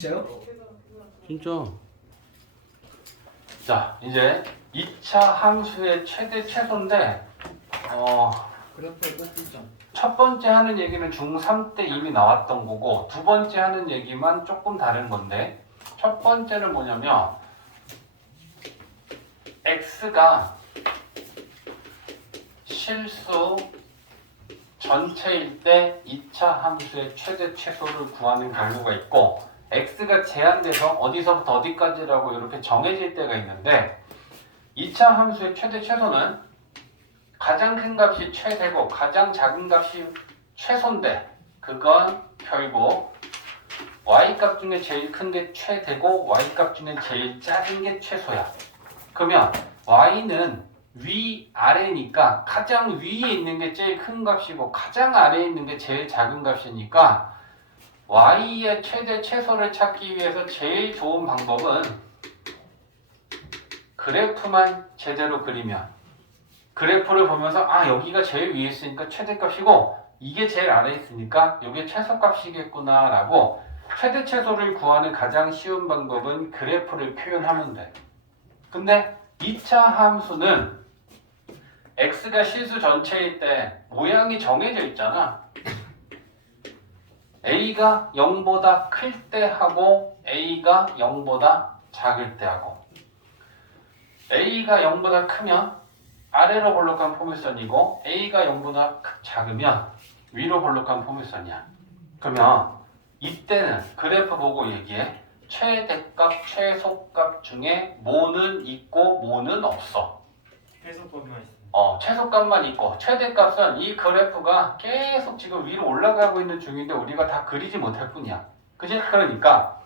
진짜요? 진짜. 자, 이제 2차 함수의 최대 최소인데 그래프의 꼭지점. 첫 번째 하는 얘기는 중3 때 이미 나왔던 거고 두 번째 하는 얘기만 조금 다른 건데 첫 번째는 뭐냐면 x가 실수 전체일 때 2차 함수의 최대 최소를 구하는 경우가 있고 x가 제한돼서 어디서부터 어디까지라고 이렇게 정해질 때가 있는데 2차 함수의 최대 최소는 가장 큰 값이 최대고 가장 작은 값이 최소인데 그건 결국 y값 중에 제일 큰 게 최대고 y값 중에 제일 작은 게 최소야. 그러면 y는 위아래니까 가장 위에 있는 게 제일 큰 값이고 가장 아래에 있는 게 제일 작은 값이니까 y의 최대 최소를 찾기 위해서 제일 좋은 방법은 그래프만 제대로 그리면 그래프를 보면서 여기가 제일 위에 있으니까 최대값이고 이게 제일 아래에 있으니까 이게 최소값이겠구나 라고 최대 최소를 구하는 가장 쉬운 방법은 그래프를 표현하면 돼. 근데 2차 함수는 x가 실수 전체일 때 모양이 정해져 있잖아. a가 0보다 클 때 하고 a가 0보다 작을 때 하고 a가 0보다 크면 아래로 볼록한 포물선이고 a가 0보다 작으면 위로 볼록한 포물선이야. 그러면 이때는 그래프 보고 얘기해. 최대값, 최소값 중에 뭐는 있고 뭐는 없어. 해석법만 있습니다. 최소값만 있고 최대값은 이 그래프가 계속 지금 위로 올라가고 있는 중인데 우리가 다 그리지 못할 뿐이야. 그지? 그러니까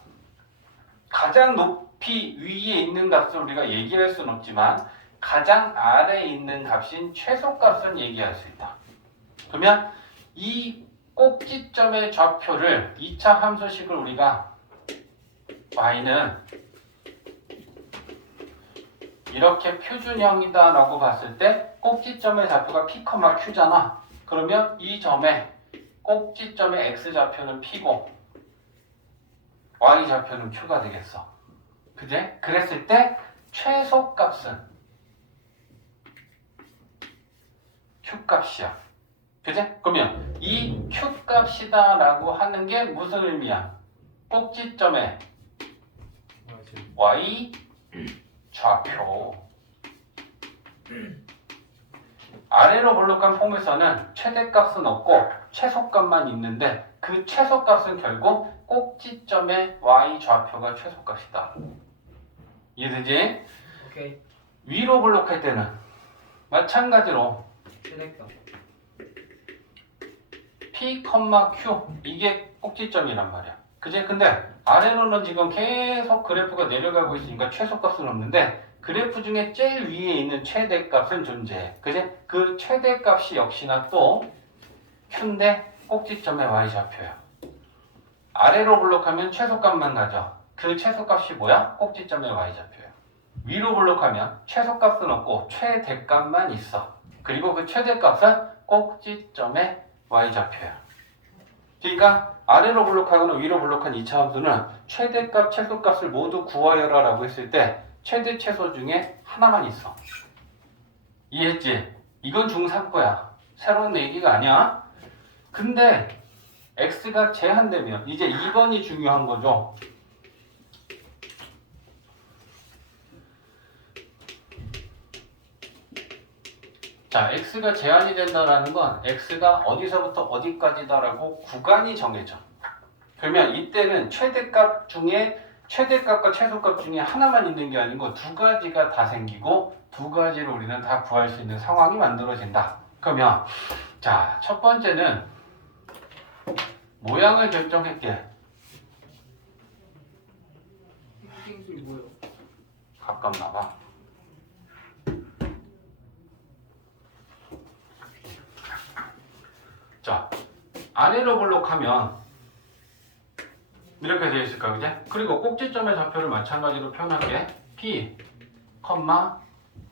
가장 높이 위에 있는 값을 우리가 얘기할 수는 없지만 가장 아래에 있는 값인 최소값은 얘기할 수 있다. 그러면 이 꼭지점의 좌표를 2차 함수식을 우리가 y는 이렇게 표준형이다 라고 봤을 때 꼭지점의 좌표가 p, q잖아. 그러면 이 점의 꼭지점의 x좌표는 p고 y좌표는 q가 되겠어. 그제? 그랬을 때 최소값은 q값이야. 그제? 그러면 이 q값이다 라고 하는 게 무슨 의미야? 꼭지점의 y 좌표. 아래로 볼록한 포물선은 최대값은 없고 최소값만 있는데 그 최소값은 결국 꼭지점의 y 좌표가 최소값이다. 이해되지? 오케이. 위로 볼록할 때는 마찬가지로 최대값. p, q 이게 꼭지점이란 말이야. 그지? 근데 아래로는 지금 계속 그래프가 내려가고 있으니까 최소값은 없는데 그래프 중에 제일 위에 있는 최대값은 존재해. 그지? 그 최대값이 역시나 또 q인데 꼭지점의 y좌표야. 아래로 블록하면 최소값만 가져. 그 최소값이 뭐야? 꼭지점의 y좌표야. 위로 블록하면 최소값은 없고 최대값만 있어. 그리고 그 최대값은 꼭지점의 y좌표야. 그러니까 아래로 블록하거나 위로 블록한 2차 함수는 최대값, 최소값을 모두 구하여라 라고 했을 때 최대 최소 중에 하나만 있어. 이해했지? 이건 중3 거야. 새로운 얘기가 아니야. 근데 x가 제한되면 이제 2번이 중요한 거죠. 자, x가 제한이 된다라는 건 x가 어디서부터 어디까지다라고 구간이 정해져. 그러면 이때는 최대값 중에 최대값과 최소값 중에 하나만 있는 게 아니고 두 가지가 다 생기고 두 가지를 우리는 다 구할 수 있는 상황이 만들어진다. 그러면 자, 첫 번째는 모양을 결정할게. 킹수 뭐요? 가깝나 봐. 자, 아래로 블록하면 이렇게 되어 있을까, 그지? 그리고 꼭지점의 좌표를 마찬가지로 표현할게. p,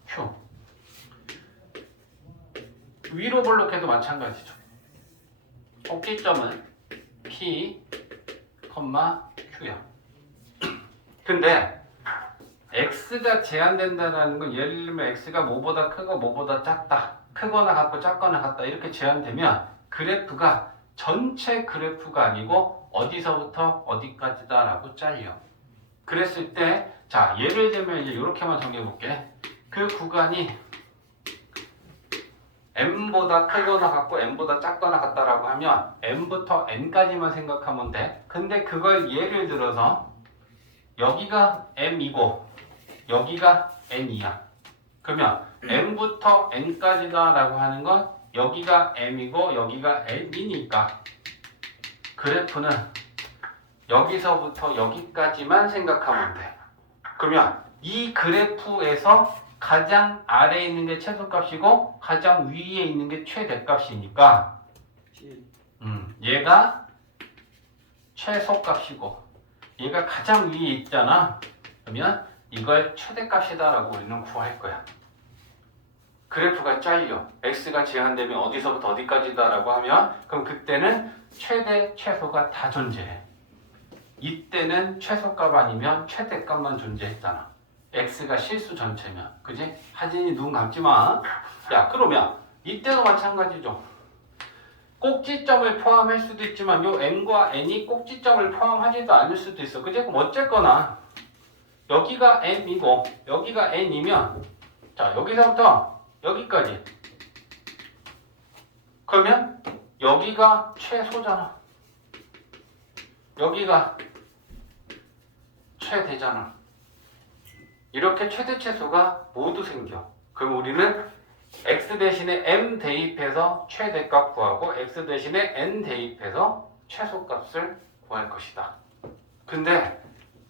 q. 위로 블록해도 마찬가지죠. 꼭지점은 p, q야. 근데 x가 제한된다는 건 예를 들면 x가 뭐보다 크고 뭐보다 작다, 크거나 같고 작거나 같다 이렇게 제한되면 그래프가 전체 그래프가 아니고 어디서부터 어디까지다 라고 잘려. 그랬을 때 자 예를 들면 이제 이렇게만 정해볼게. 그 구간이 m보다 크거나 같고 m보다 작거나 같다라고 하면 m부터 n까지만 생각하면 돼. 근데 그걸 예를 들어서 여기가 m이고 여기가 n이야. 그러면 m부터 n까지다 라고 하는 건 여기가 m이고 여기가 n이니까 그래프는 여기서부터 여기까지만 생각하면 돼. 그러면 이 그래프에서 가장 아래에 있는 게 최소값이고 가장 위에 있는 게 최대값이니까 얘가 최소값이고 얘가 가장 위에 있잖아. 그러면 이걸 최대값이다 라고 우리는 구할 거야. 그래프가 잘려. x가 제한되면 어디서부터 어디까지다 라고 하면 그럼 그때는 최대, 최소가 다 존재해. 이때는 최소값 아니면 최대값만 존재했잖아. x가 실수 전체면. 그지? 하진이 눈 감지 마. 야 그러면 이때도 마찬가지죠. 꼭지점을 포함할 수도 있지만 요 n과 n이 꼭지점을 포함하지도 않을 수도 있어. 그지? 그럼 어쨌거나 여기가 m이고 여기가 n이면 자 여기서부터 여기까지 그러면 여기가 최소잖아. 여기가 최대잖아. 이렇게 최대 최소가 모두 생겨. 그럼 우리는 x 대신에 m 대입해서 최대값 구하고 x 대신에 n 대입해서 최소값을 구할 것이다. 근데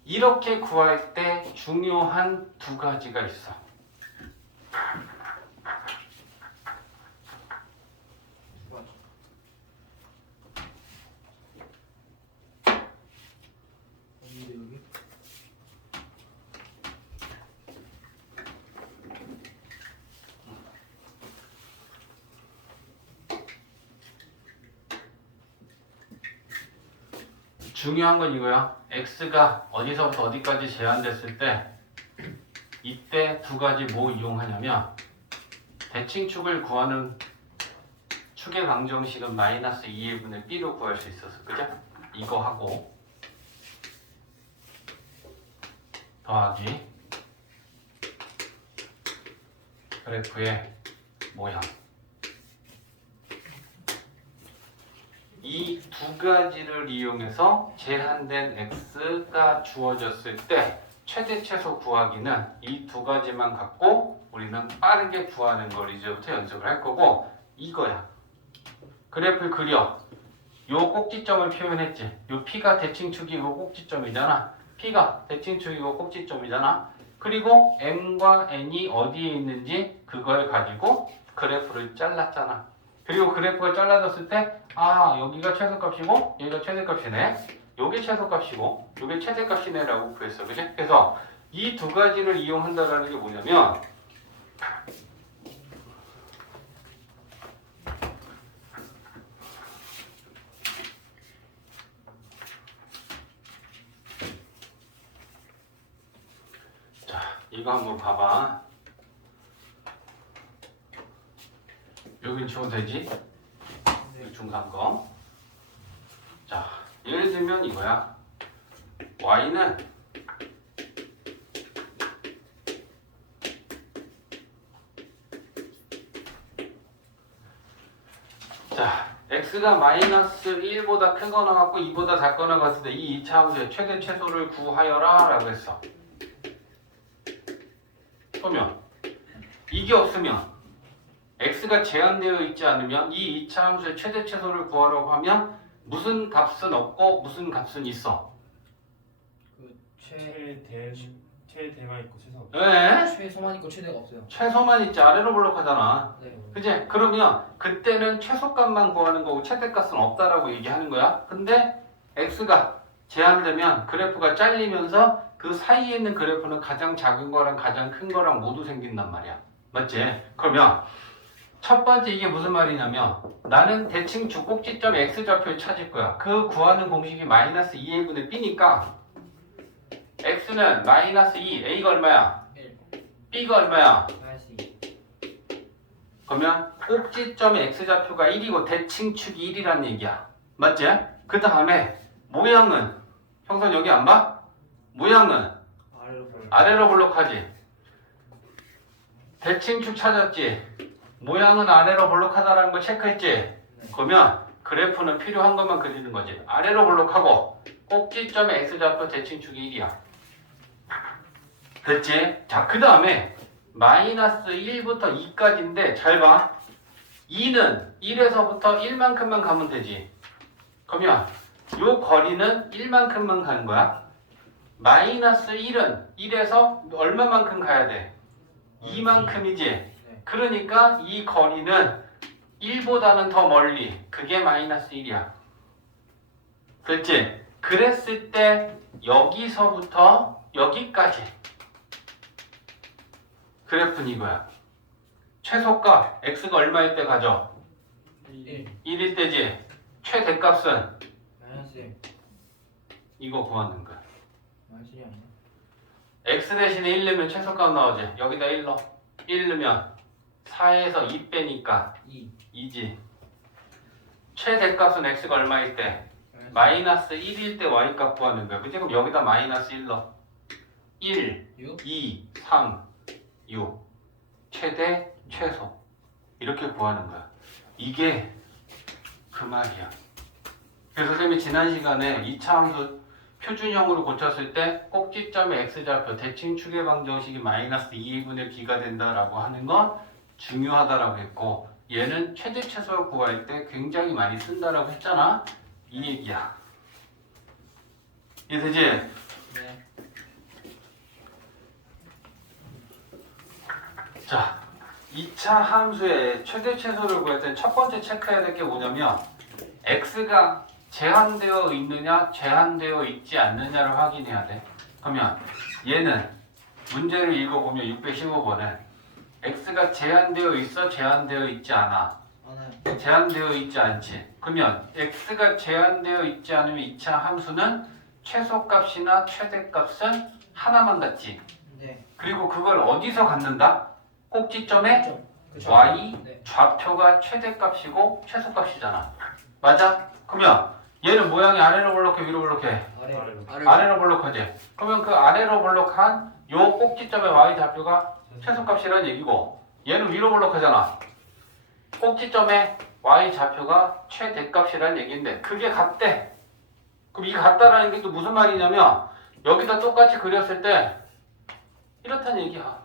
이렇게 구할 때 중요한 두 가지가 있어. 여기? 중요한 건 이거야. x가 어디서부터 어디까지 제한됐을 때 이때 두 가지 뭐 이용하냐면 대칭축을 구하는 축의 방정식은 마이너스 2의 분의 b로 구할 수 있었어. 그죠? 이거 하고 더하기 그래프의 모양 이 두 가지를 이용해서 제한된 x가 주어졌을 때 최대 최소 구하기는 이 두 가지만 갖고 우리는 빠르게 구하는 걸 이제부터 연습을 할 거고 이거야. 그래프를 그려. 요 꼭지점을 표현했지. 요 p가 대칭축이고 꼭지점이잖아. p가 대칭축이고 꼭지점이잖아. 그리고 m과 n이 어디에 있는지 그걸 가지고 그래프를 잘랐잖아. 그리고 그래프가 잘라졌을 때 아 여기가 최소값이고 여기가 최대값이네. 요게 최소값이고 요게 최대값이네 라고 구했어. 그치? 그래서 이 두 가지를 이용한다는 게 뭐냐면 자 이거 한번 봐봐. 여긴 지워도 되지? 중간 거. 자, 예를 들면 이거야. y는 자, x가 마이너스 1보다 크거나 같고 2보다 작거나 같을 때 이 2차 함수의 최대 최소를 구하여라 라고 했어. 그러면 이게 없으면 x가 제한되어 있지 않으면 이 2차 함수의 최대 최소를 구하라고 하면 무슨 값은 없고 무슨 값은 있어? 최대가 있고 최소. 네? 최소만 있고 최대가 없어요. 최소만 있지 아래로 블록하잖아. 네. 그치? 그러면 그때는 최소값만 구하는 거고 최대값은 없다라고 얘기하는 거야. 근데 x가 제한되면 그래프가 잘리면서 그 사이에 있는 그래프는 가장 작은 거랑 가장 큰 거랑 모두 생긴단 말이야. 맞지? 그러면 첫 번째 이게 무슨 말이냐면 나는 대칭축 꼭지점 x좌표를 찾을 거야. 그 구하는 공식이 마이너스 2의 분의 b니까 x x는 마이너스 2, a가 얼마야? 1 b가 얼마야? 마이너스 2 그러면 꼭지점의 x좌표가 1이고 대칭축이 1이란 얘기야. 맞지? 그 다음에 모양은 형선 여기 안 봐? 모양은 아래로 볼래. 아래로 볼록하지. 대칭축 찾았지. 모양은 아래로 볼록하다라는 거 체크했지. 그러면 그래프는 필요한 것만 그리는 거지. 아래로 볼록하고 꼭지점의 x좌표 대칭축이 1이야. 됐지? 자, 그 다음에 마이너스 1부터 2까지인데 잘 봐. 2는 1에서부터 1만큼만 가면 되지. 그러면 요 거리는 1만큼만 가는 거야. 마이너스 1은 1에서 얼마만큼 가야 돼? 2만큼이지. 그러니까 이 거리는 1보다는 더 멀리. 그게 마이너스 1이야. 됐지? 그랬을 때 여기서부터 여기까지 그래프는 이거야. 최소값 x가 얼마일 때 가죠? 1 1일 때지. 최대값은 마이너스 1 이거 구하는 거야. 마이너스 1이 아니야? x 대신에 1 넣으면 최소값 나오지. 여기다 1 넣어. 1 넣으면 4에서 2 빼니까 2 2지. 최대값은 x가 얼마일 때? 마이너스 1일 때 y값 구하는 거야. 그치? 그럼 여기다 마이너스 1 넣어. 1, 6 2, 3, 6. 최대, 최소. 이렇게 구하는 거야. 이게 그 말이야. 그래서 선생님이 지난 시간에 2차 함수 표준형으로 고쳤을 때 꼭지점의 x좌표 대칭축의 방정식이 마이너스 2분의 b가 된다라고 하는 건 중요하다라고 했고, 얘는 최대 최소를 구할 때 굉장히 많이 쓴다라고 했잖아. 이 얘기야. 이해되지? 네 자, 2차 함수의 최대 최소를 구할 때 첫 번째 체크해야 될 게 뭐냐면 x가 제한되어 있느냐 제한되어 있지 않느냐를 확인해야 돼. 그러면 얘는 문제를 읽어보면 615번은 x가 제한되어 있어 제한되어 있지 않아? 하나요 제한되어 있지 않지. 그러면 x가 제한되어 있지 않으면 2차 함수는 최소값이나 최대값은 하나만 같지. 네 그리고 그걸 어디서 갖는다? 꼭지점에 점. 그쵸? y 네 좌표가 최대값이고 최소값이잖아. 맞아? 그러면 얘는 모양이 아래로 볼록해 위로 볼록해? 아래 아래로 볼록하지. 그러면 그 아래로 볼록한 요 꼭지점의 y 좌표가 최소값이라는 얘기고, 얘는 위로 볼록하잖아. 꼭지점의 y 좌표가 최대값이라는 얘기인데 그게 같대. 그럼 이 같다라는 게 또 무슨 말이냐면 여기다 똑같이 그렸을 때 이렇다는 얘기야.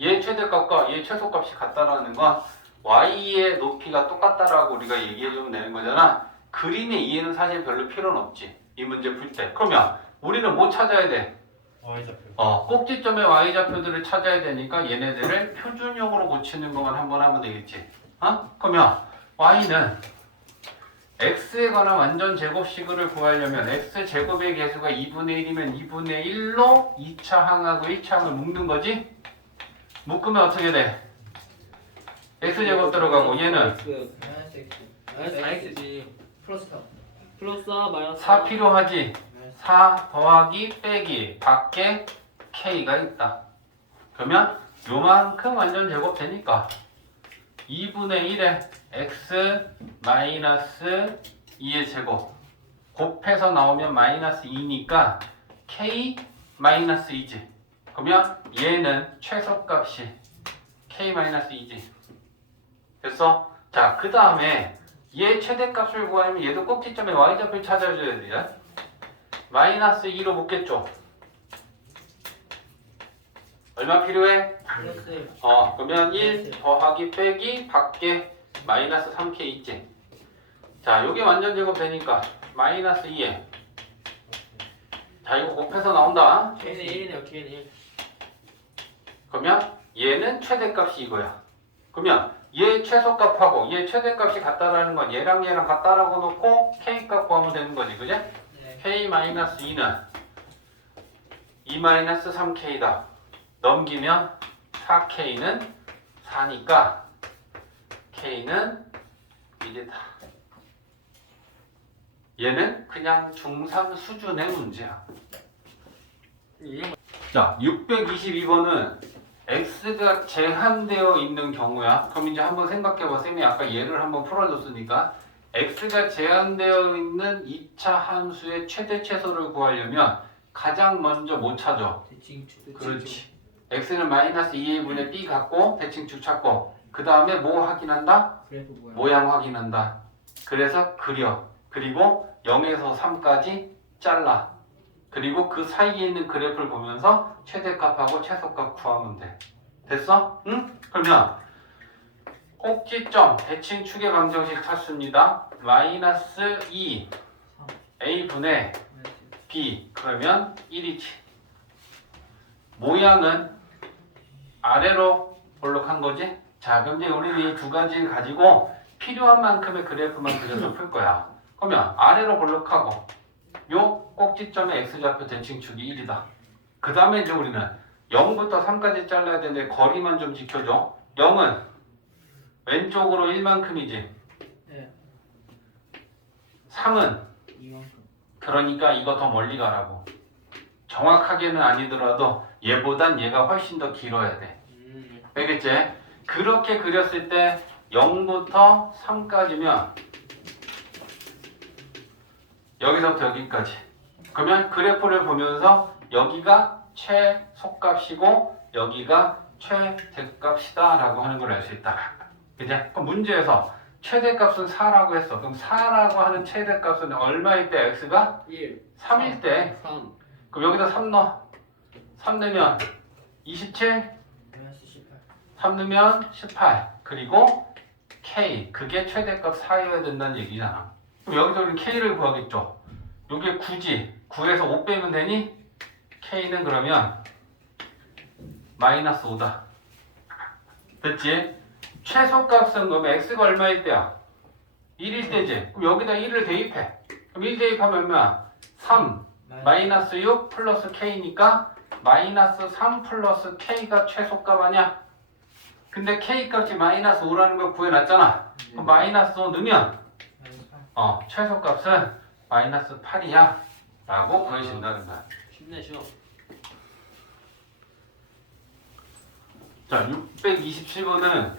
얘 최대값과 얘 최소값이 같다라는 건 y의 높이가 똑같다라고 우리가 얘기해주면 되는 거잖아. 그림의 이해는 사실 별로 필요는 없지. 이 문제 풀 때. 그러면 우리는 뭐 찾아야 돼? y좌표. 꼭지점의 y좌표들을 찾아야 되니까 얘네들을 표준형으로 고치는 것만 한번 하면 되겠지. 그러면 y는 x에 관한 완전 제곱식을 구하려면 x제곱의 개수가 2분의 1이면 2분의 1로 2차 항하고 1차 항을 묶는 거지? 묶으면 어떻게 돼? x제곱 들어가고 얘는 마이너스 x 마이너스 4x지. 플러스 4 플러스 마이너스 4 필요하지? 4 더하기 빼기 밖에 k가 있다. 그러면 요만큼 완전 제곱 되니까 2분의 1에 x 마이너스 2의 제곱 곱해서 나오면 마이너스 2니까 k 마이너스 2지. 그러면 얘는 최소값이 k 마이너스 2지. 됐어? 자, 그 다음에 얘 최대값을 구하려면 얘도 꼭지점에 y좌표를 찾아줘야 돼. 마이너스 2로 묶겠죠? 얼마 필요해? 플러스 1 그러면 1 더하기 빼기 밖에 마이너스 3k 있지. 자, 요게 완전 제곱 되니까 마이너스 2에 자, 이거 곱해서 나온다. K는 1이네요. K는 1. 그러면 얘는 최대값이 이거야. 그러면 얘 최소값하고 얘 최대값이 같다라는 건 얘랑 얘랑 같다라고 놓고 k값 구하면 되는 거지. 그지? 네 k-2는 2-3k다. 넘기면 4k는 4니까 k는 1이다. 얘는 그냥 중3 수준의 문제야. 자, 622번은 x가 제한되어 있는 경우야. 그럼 이제 한번 생각해봐. 쌤이 아까 예를 한번 풀어줬으니까 x가 제한되어 있는 2차 함수의 최대 최소를 구하려면 가장 먼저 뭐 찾아? 대칭축. 그렇지. x는 마이너스 2a분의 b 갖고 대칭축 찾고 그 다음에 뭐 확인한다? 그래프 뭐야? 모양 확인한다. 그래서 그려. 그리고 0에서 3까지 잘라. 그리고 그 사이에 있는 그래프를 보면서 최대값하고 최소값 구하면 돼. 됐어? 응? 그러면 꼭지점 대칭축의 방정식 찾습니다. 마이너스 2 a분의 b 그러면 1이지. 모양은 아래로 볼록한 거지? 자, 그럼 이제 우리 이 두 가지를 가지고 필요한 만큼의 그래프만 그려서 풀 거야. 그러면 아래로 볼록하고 요 꼭지점의 x좌표 대칭축이 1이다. 그 다음에 이제 우리는 0부터 3까지 잘라야 되는데 거리만 좀 지켜줘. 0은 왼쪽으로 1만큼이지. 네. 3은 이만큼. 그러니까 이거 더 멀리 가라고. 정확하게는 아니더라도 얘보단 얘가 훨씬 더 길어야 돼. 알겠지? 그렇게 그렸을 때 0부터 3까지면 여기서부터 여기까지. 그러면 그래프를 보면서 여기가 최소값이고 여기가 최대값이다 라고 하는 걸 알 수 있다. 그죠? 그럼 문제에서 최대값은 4라고 했어. 그럼 4라고 하는 최대값은 얼마일 때 x가? 1 3일 때. 3 그럼 여기다 3 넣어. 3 넣으면 27, 마이너스 18. 3 넣으면 18. 그리고 k. 그게 최대값 4여야 된다는 얘기잖아. 그럼 여기서 우리 k를 구하겠죠. 요게 9지. 9에서 5 빼면 되니? k는 그러면 마이너스 5다. 됐지? 최소값은 그러면 x가 얼마일 때야? 1일 때지. 그럼 여기다 1을 대입해. 그럼 1 대입하면 얼마야? 3 마이너스 6 플러스 k니까 마이너스 3 플러스 k가 최소값 아니야? 근데 k 값이 마이너스 5라는 걸 구해놨잖아. 그럼 마이너스 5 넣으면 마이너스 8. 최소값은 마이너스 8이야 라고 보여진다는 거야. 쉽네 쉬워. 자, 627번은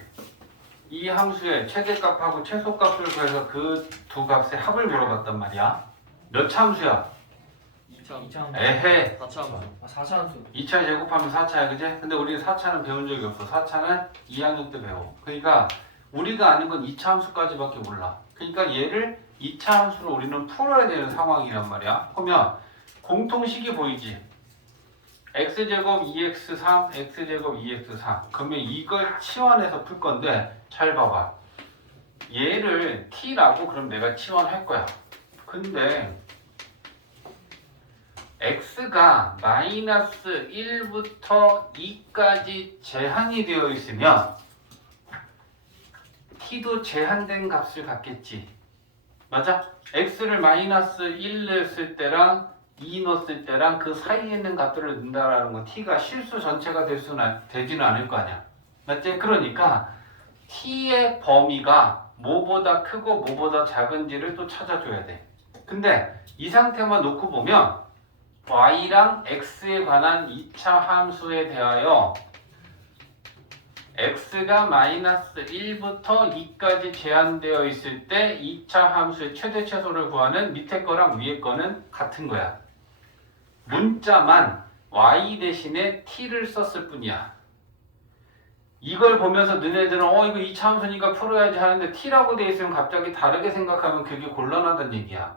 이 함수의 최대값하고 최소값을 구해서 그 두 값의 합을 물어봤단 말이야. 몇 차 함수야? 2차 2차 함수. 에헤, 4차 함수. 4차 함수. 2차 제곱하면 4차야, 그지? 근데 우리는 4차는 배운 적이 없어. 4차는 2학년 때 배워. 그러니까 우리가 아는 건 2차 함수까지밖에 몰라. 그러니까 얘를 2차 함수로 우리는 풀어야 되는 상황이란 말이야. 그러면 공통식이 보이지? x제곱 2x3, x제곱 2x4. 그러면 이걸 치환해서 풀 건데 잘 봐봐. 얘를 t라고 그럼 내가 치환할 거야. 근데 x가 마이너스 1부터 2까지 제한이 되어 있으면 t도 제한된 값을 갖겠지. 맞아? x를 마이너스 1 넣었을 때랑 2 넣었을 때랑 그 사이에 있는 값들을 넣는다라는 건 t가 실수 전체가 되지는 않을 거 아니야. 맞지? 그러니까 t의 범위가 뭐보다 크고 뭐보다 작은지를 또 찾아줘야 돼. 근데 이 상태만 놓고 보면 y랑 x에 관한 2차 함수에 대하여 x가 마이너스 1부터 2까지 제한되어 있을 때 2차 함수의 최대 최소를 구하는 밑에 거랑 위에 거는 같은 거야. 문자만 y 대신에 t를 썼을 뿐이야. 이걸 보면서 너네들은 이거 2차 함수니까 풀어야지 하는데 t라고 돼 있으면 갑자기 다르게 생각하면 그게 곤란하다는 얘기야.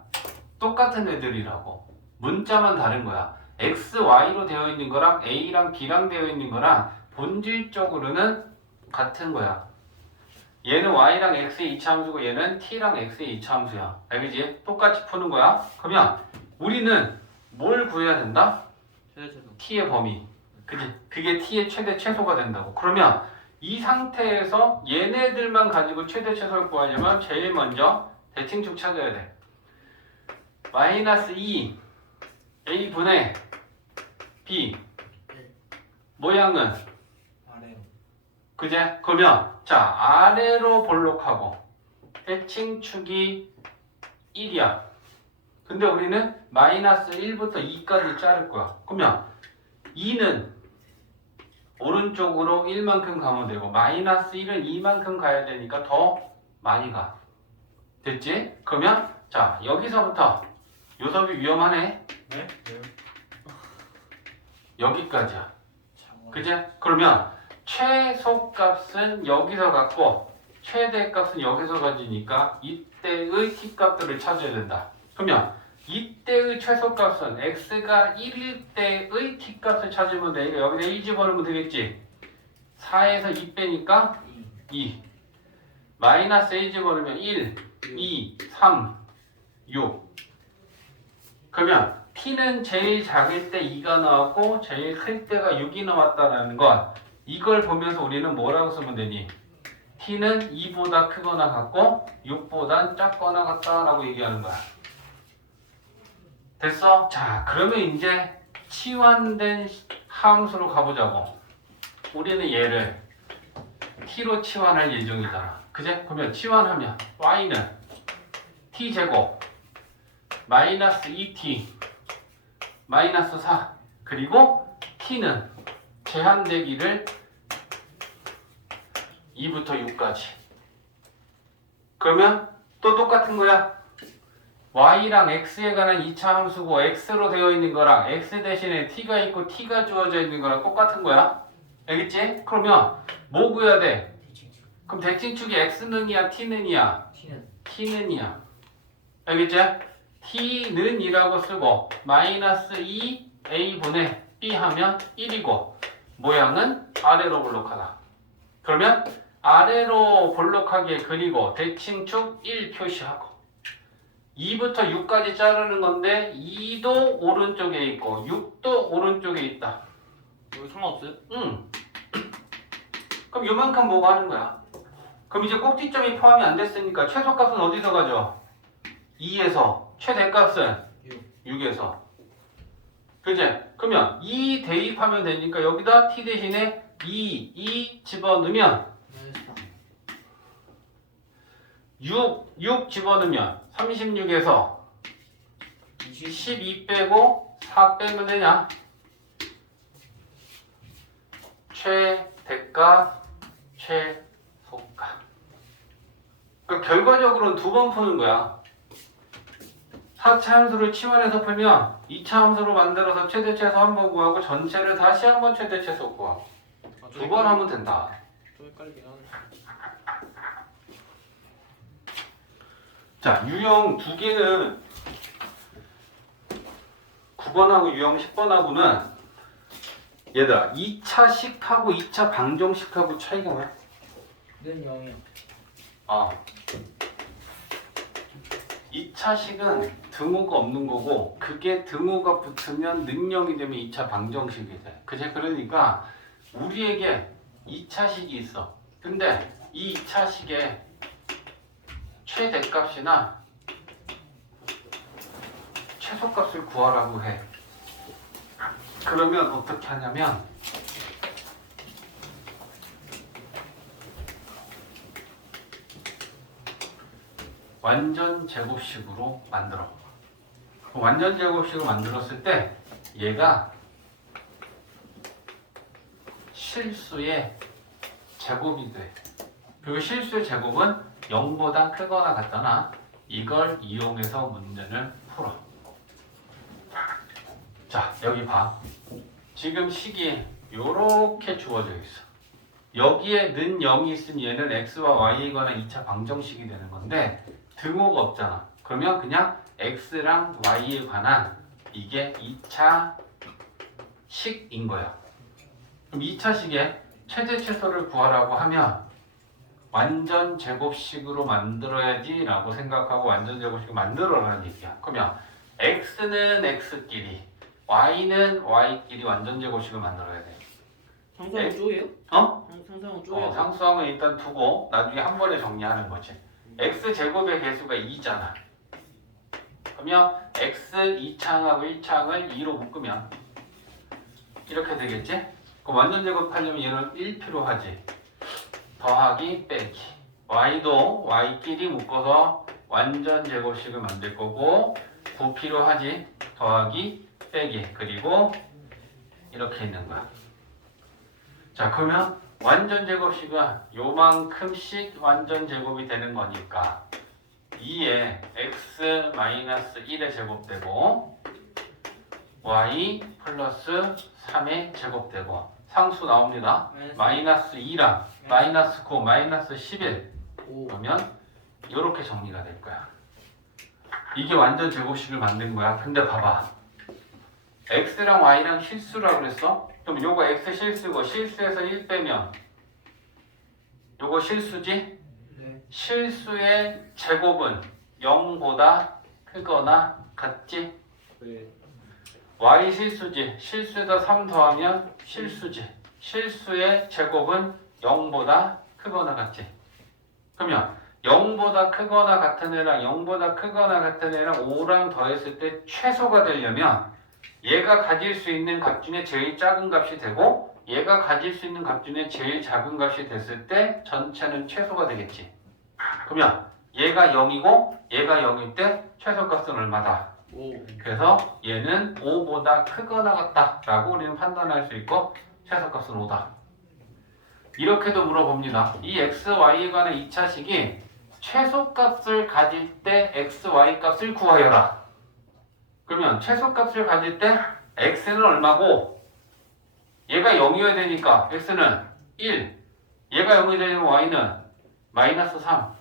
똑같은 애들이라고. 문자만 다른 거야. x, y로 되어 있는 거랑 a랑 b랑 되어 있는 거랑 본질적으로는 같은 거야. 얘는 y랑 x의 2차 함수고 얘는 t랑 x의 2차 함수야. 알겠지? 똑같이 푸는 거야. 그러면 우리는 뭘 구해야 된다? 최대 최소. t의 범위. 그지? 그게 t의 최대 최소가 된다고. 그러면 이 상태에서 얘네들만 가지고 최대 최소를 구하려면 제일 먼저 대칭축 찾아야 돼. 마이너스 2 a분의 b 모양은 아래로. 그제? 그러면 자 아래로 볼록하고 대칭축이 1이야. 근데 우리는 마이너스 1부터 2까지 자를 거야. 그러면 2는 오른쪽으로 1만큼 가면 되고 마이너스 1은 2만큼 가야 되니까 더 많이 가. 됐지? 그러면 자 여기서부터 요섭이 위험하네. 네? 여기까지야. 장어. 그지? 그러면 최소값은 여기서 갖고 최대값은 여기서 가지니까 이때의 t값들을 찾아야 된다. 그러면 이때의 최소값은 x가 1일 때의 t값을 찾으면 돼. 여기다 1 집어넣으면 되겠지? 4에서 2 빼니까 2. 마이너스 1 집어넣으면 1, 2, 3, 6. 그러면 t는 제일 작을 때 2가 나왔고 제일 클 때가 6이 나왔다라는 건 이걸 보면서 우리는 뭐라고 쓰면 되니? t는 2보다 크거나 같고 6보다 작거나 같다라고 얘기하는 거야. 됐어? 자, 그러면 이제 치환된 함수로 가보자고. 우리는 얘를 t로 치환할 예정이잖아. 그제? 그러면 치환하면 y는 t제곱 마이너스 2t 마이너스 4 그리고 t는 제한되기를 2부터 6까지. 그러면 또 똑같은 거야. y랑 x에 관한 2차 함수고 x로 되어 있는 거랑 x 대신에 t가 있고 t가 주어져 있는 거랑 똑같은 거야. 알겠지? 그러면 뭐 구해야 돼? 그럼 대칭축이 x는이야 t는이야? t는 t는이야. 알겠지? t는 이라고 쓰고 마이너스 2a분의 b 하면 1이고 모양은 아래로 볼록하다. 그러면 아래로 볼록하게 그리고 대칭축 1 표시하고 2부터 6까지 자르는 건데 2도 오른쪽에 있고 6도 오른쪽에 있다. 여기 상관없어요? 응. 그럼 요만큼 뭐고 하는 거야? 그럼 이제 꼭지점이 포함이 안 됐으니까 최소값은 어디서 가죠? 2에서 최대값은 6에서. 그지? 그러면 2 대입하면 되니까 여기다 t 대신에 2 집어넣으면 6 집어넣으면 36에서 12 빼고 4 빼면 되냐? 최대값, 최소값. 그러니까 결과적으로는 두 번 푸는 거야. 4차 함수를 치환해서 풀면 2차 함수로 만들어서 최대 최소 한 번 구하고 전체를 다시 한 번 최대 최소 구하고 두 번 하면 된다. 좀 헷갈리긴 하네. 자, 유형 두 개는 9번하고 유형 10번하고는 얘들아 2차식하고 2차 방정식하고 차이가 뭐야? 는 0이요. 아 2차식은 등호가 없는 거고 그게 등호가 붙으면 능력이 되면 2차 방정식이 돼. 그제? 그러니까 우리에게 2차식이 있어. 근데 이 2차식에 최대값이나 최소값을 구하라고 해. 그러면 어떻게 하냐면 완전 제곱식으로 만들어. 완전 제곱식으로 만들었을 때 얘가 실수의 제곱이 돼. 그리고 실수의 제곱은 0보다 크거나 같잖아. 이걸 이용해서 문제를 풀어. 자, 여기 봐. 지금 식이 요렇게 주어져 있어. 여기에 는 0이 있으면 얘는 x와 y에 관한 2차 방정식이 되는 건데 등호가 없잖아. 그러면 그냥 x랑 y에 관한 이게 2차 식인 거야. 그럼 2차 식에 최대 최소를 구하라고 하면 완전 제곱식으로 만들어야지 라고 생각하고 완전 제곱식을 만들어라는 얘기야. 그러면 x는 x끼리 y는 y끼리 완전 제곱식을 만들어야 돼. 상수항은 쪼예요? 어? 상수항은 쪼예요? 상수항은 일단 두고 나중에 한 번에 정리하는 거지. x제곱의 개수가 2잖아. 그러면 x 2창하고 1창을 2로 묶으면 이렇게 되겠지? 그럼 완전 제곱하려면 얘는 1 필요하지. 더하기 빼기. y도 y끼리 묶어서 완전 제곱식을 만들 거고 9 필요하지. 더하기 빼기. 그리고 이렇게 있는 거야. 자, 그러면 완전 제곱식은 요만큼씩 완전 제곱이 되는 거니까 2에 x-1의 제곱되고 y 플러스 3의 제곱되고 상수 나옵니다. 마이너스 2랑 마이너스 9, 마이너스 11 오. 그러면 이렇게 정리가 될 거야. 이게 완전 제곱식을 만든 거야. 근데 봐봐. x랑 y랑 실수라고 그랬어? 그럼 요거 x 실수고 실수에서 1 빼면 요거 실수지? 네. 실수의 제곱은 0보다 크거나 같지? 네. y 실수지. 실수에다 3 더하면 실수지. 실수의 제곱은 0보다 크거나 같지? 그러면 0보다 크거나 같은 애랑 0보다 크거나 같은 애랑 5랑 더했을 때 최소가 되려면 얘가 가질 수 있는 값 중에 제일 작은 값이 되고 얘가 가질 수 있는 값 중에 제일 작은 값이 됐을 때 전체는 최소가 되겠지. 그러면 얘가 0이고 얘가 0일 때 최소값은 얼마다? 오. 그래서 얘는 5보다 크거나 같다라고 우리는 판단할 수 있고 최소값은 5다. 이렇게도 물어봅니다. 이 x, y에 관한 2차식이 최소값을 가질 때 x, y 값을 구하여라. 그러면 최소값을 가질 때 x는 얼마고 얘가 0이어야 되니까 x는 1 얘가 0이 되면 y는 마이너스 3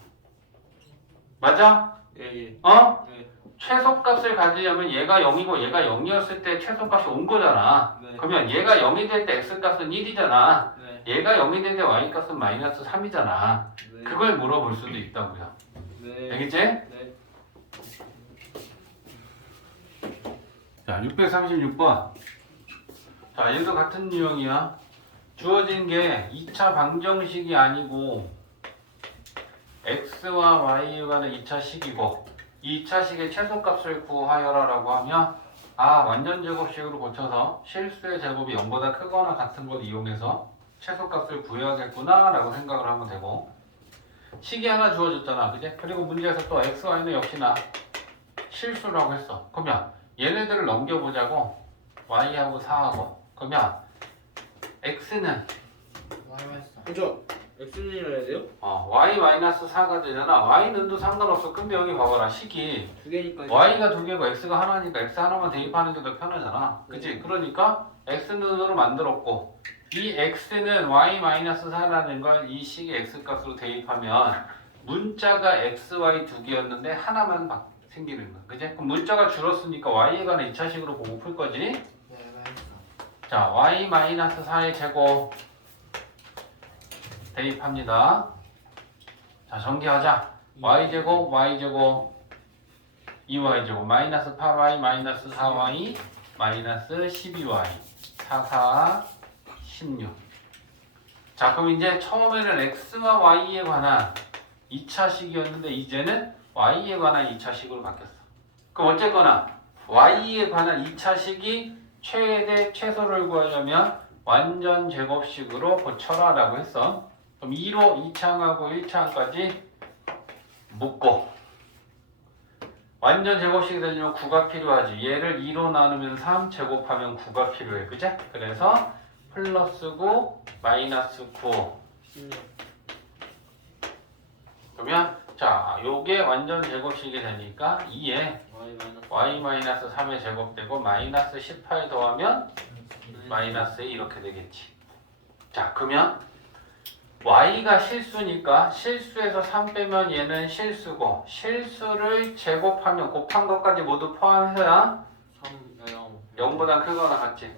맞아? 예. 어? 네. 최소값을 가지려면 얘가 0이고 얘가 0이었을 때 최소값이 온 거잖아. 네. 그러면 얘가 0이 될 때 x값은 1이잖아. 네. 얘가 0이 될 때 y값은 마이너스 3이잖아. 네. 그걸 물어볼 수도 있다고요. 네. 알겠지? 네. 자, 636번. 자, 얘도 같은 유형이야. 주어진 게 2차 방정식이 아니고 x와 y에 관한 2차식이고 2차식의 최소값을 구하여라 라고 하면 완전 제곱식으로 고쳐서 실수의 제곱이 0보다 크거나 같은 걸 이용해서 최소값을 구해야겠구나 라고 생각을 하면 되고 식이 하나 주어졌잖아. 그지? 그리고 문제에서 또 x, y는 역시나 실수라고 했어. 그러면 얘네들을 넘겨보자고. y하고 4하고. 그러면 x는 와이마이스. 그죠? X를 해야 돼요? y-4가 되잖아. y는도 상관없어. 근데 여기 봐봐라. 식이 두 개니까. y가 두 개고 x가 하나니까 x 하나만 대입하는 게 더 편하잖아. 그치? 그러니까 x는으로 만들었고 이 x는 y-4라는 걸 이 식의 x값으로 대입하면 문자가 x, y 두 개였는데 하나만 막 생기는 거야. 그치? 그럼 문자가 줄었으니까 y에 관한 2차식으로 보고 풀 거지? 네, 와이마이스. 자, y-4의 제곱 대입합니다. 자, 전개하자. y제곱, y제곱, 2y제곱, 마이너스 8y, 마이너스 4y, 마이너스 12y, 4, 4, 16. 자, 그럼 이제 처음에는 x와 y에 관한 2차식이었는데 이제는 y에 관한 2차식으로 바뀌었어. 그럼 어쨌거나 y에 관한 2차식이 최대 최소를 구하려면 완전 제곱식으로 고쳐라 라고 했어. 그럼 2로 2차항하고 1차항까지 묶고 완전 제곱식이 되려면 9가 필요하지. 얘를 2로 나누면 3 제곱하면 9가 필요해. 그제? 그래서 플러스 9 마이너스 9 그러면 자 요게 완전 제곱식이 되니까 2에 y-3의 제곱되고 마이너스 18 더하면 마이너스 이렇게 되겠지. 자 그러면 y가 실수니까 실수에서 3 빼면 얘는 실수고 실수를 제곱하면 곱한 것까지 모두 포함해서야 0보다 크거나 같지.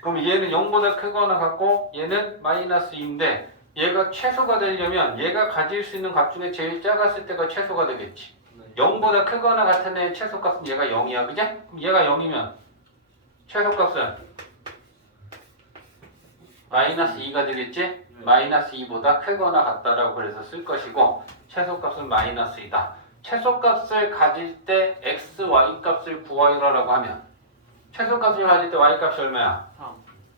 그럼 얘는 0보다 크거나 같고 얘는 마이너스 2인데 얘가 최소가 되려면 얘가 가질 수 있는 값 중에 제일 작았을 때가 최소가 되겠지. 0보다 크거나 같은 애의 최소값은 얘가 0이야. 그지? 그럼 얘가 0이면 최소값은 마이너스 2가 되겠지? 마이너스 2보다 크거나 같다라고 그래서 쓸 것이고 최소값은 마이너스 2다. 최소값을 가질 때 x, y 값을 구하라고 하면 최소값을 가질 때 y 값이 얼마야? 3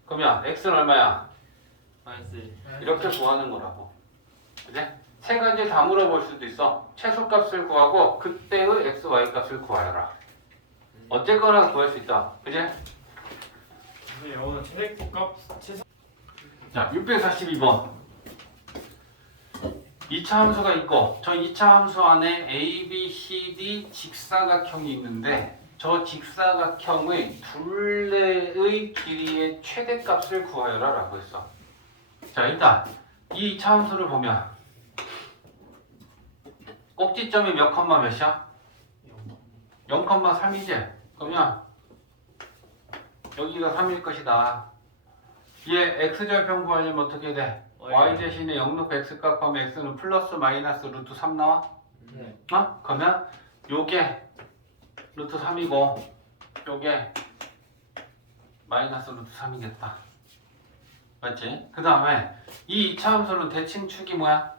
그러면 x는 얼마야? 마이너스 이렇게 구하는 거라고. 그지? 세 가지 다 물어볼 수도 있어. 최소값을 구하고 그때의 x, y 값을 구하여라. 어쨌거나 구할 수 있다. 그지? 근데 영어는 최대값 자, 642번. 2차 함수가 있고 저 2차 함수 안에 A, B, C, D 직사각형이 있는데 저 직사각형의 둘레의 길이의 최대값을 구하여라 라고 했어. 자, 일단 이 2차 함수를 보면 꼭지점이 몇 컴마 몇이야? 0,3이지? 그러면 여기가 3일 것이다. 얘 x절편 구하려면 어떻게 돼? y 대신에 0 놓고 x 값하면 x는 플러스 마이너스 루트 3 나와? 네. 어? 그러면 요게 루트 3이고 요게 마이너스 루트 3이겠다. 맞지? 그 다음에 이 2차 함수는 대칭축이 뭐야?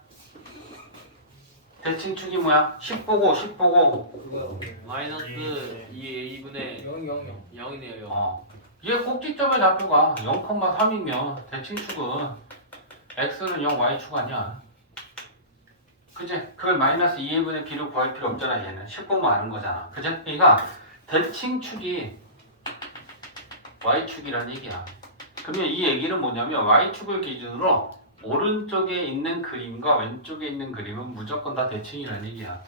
대칭축이 뭐야? 10 보고 10 보고 그거요. 마이너스 2a분의 0 0 0. 0이네요 0. 얘 꼭지점의 좌표가 0,3이면 대칭축은 x는 0, y축 아니야. 그지? 그걸 마이너스 2분의 b로 구할 필요 없잖아. 얘는 10 보면 아는 거잖아. 그지? 그러니까 대칭축이 y축이란 얘기야. 그러면 이 얘기는 뭐냐면 y축을 기준으로 오른쪽에 있는 그림과 왼쪽에 있는 그림은 무조건 다 대칭이란 얘기야.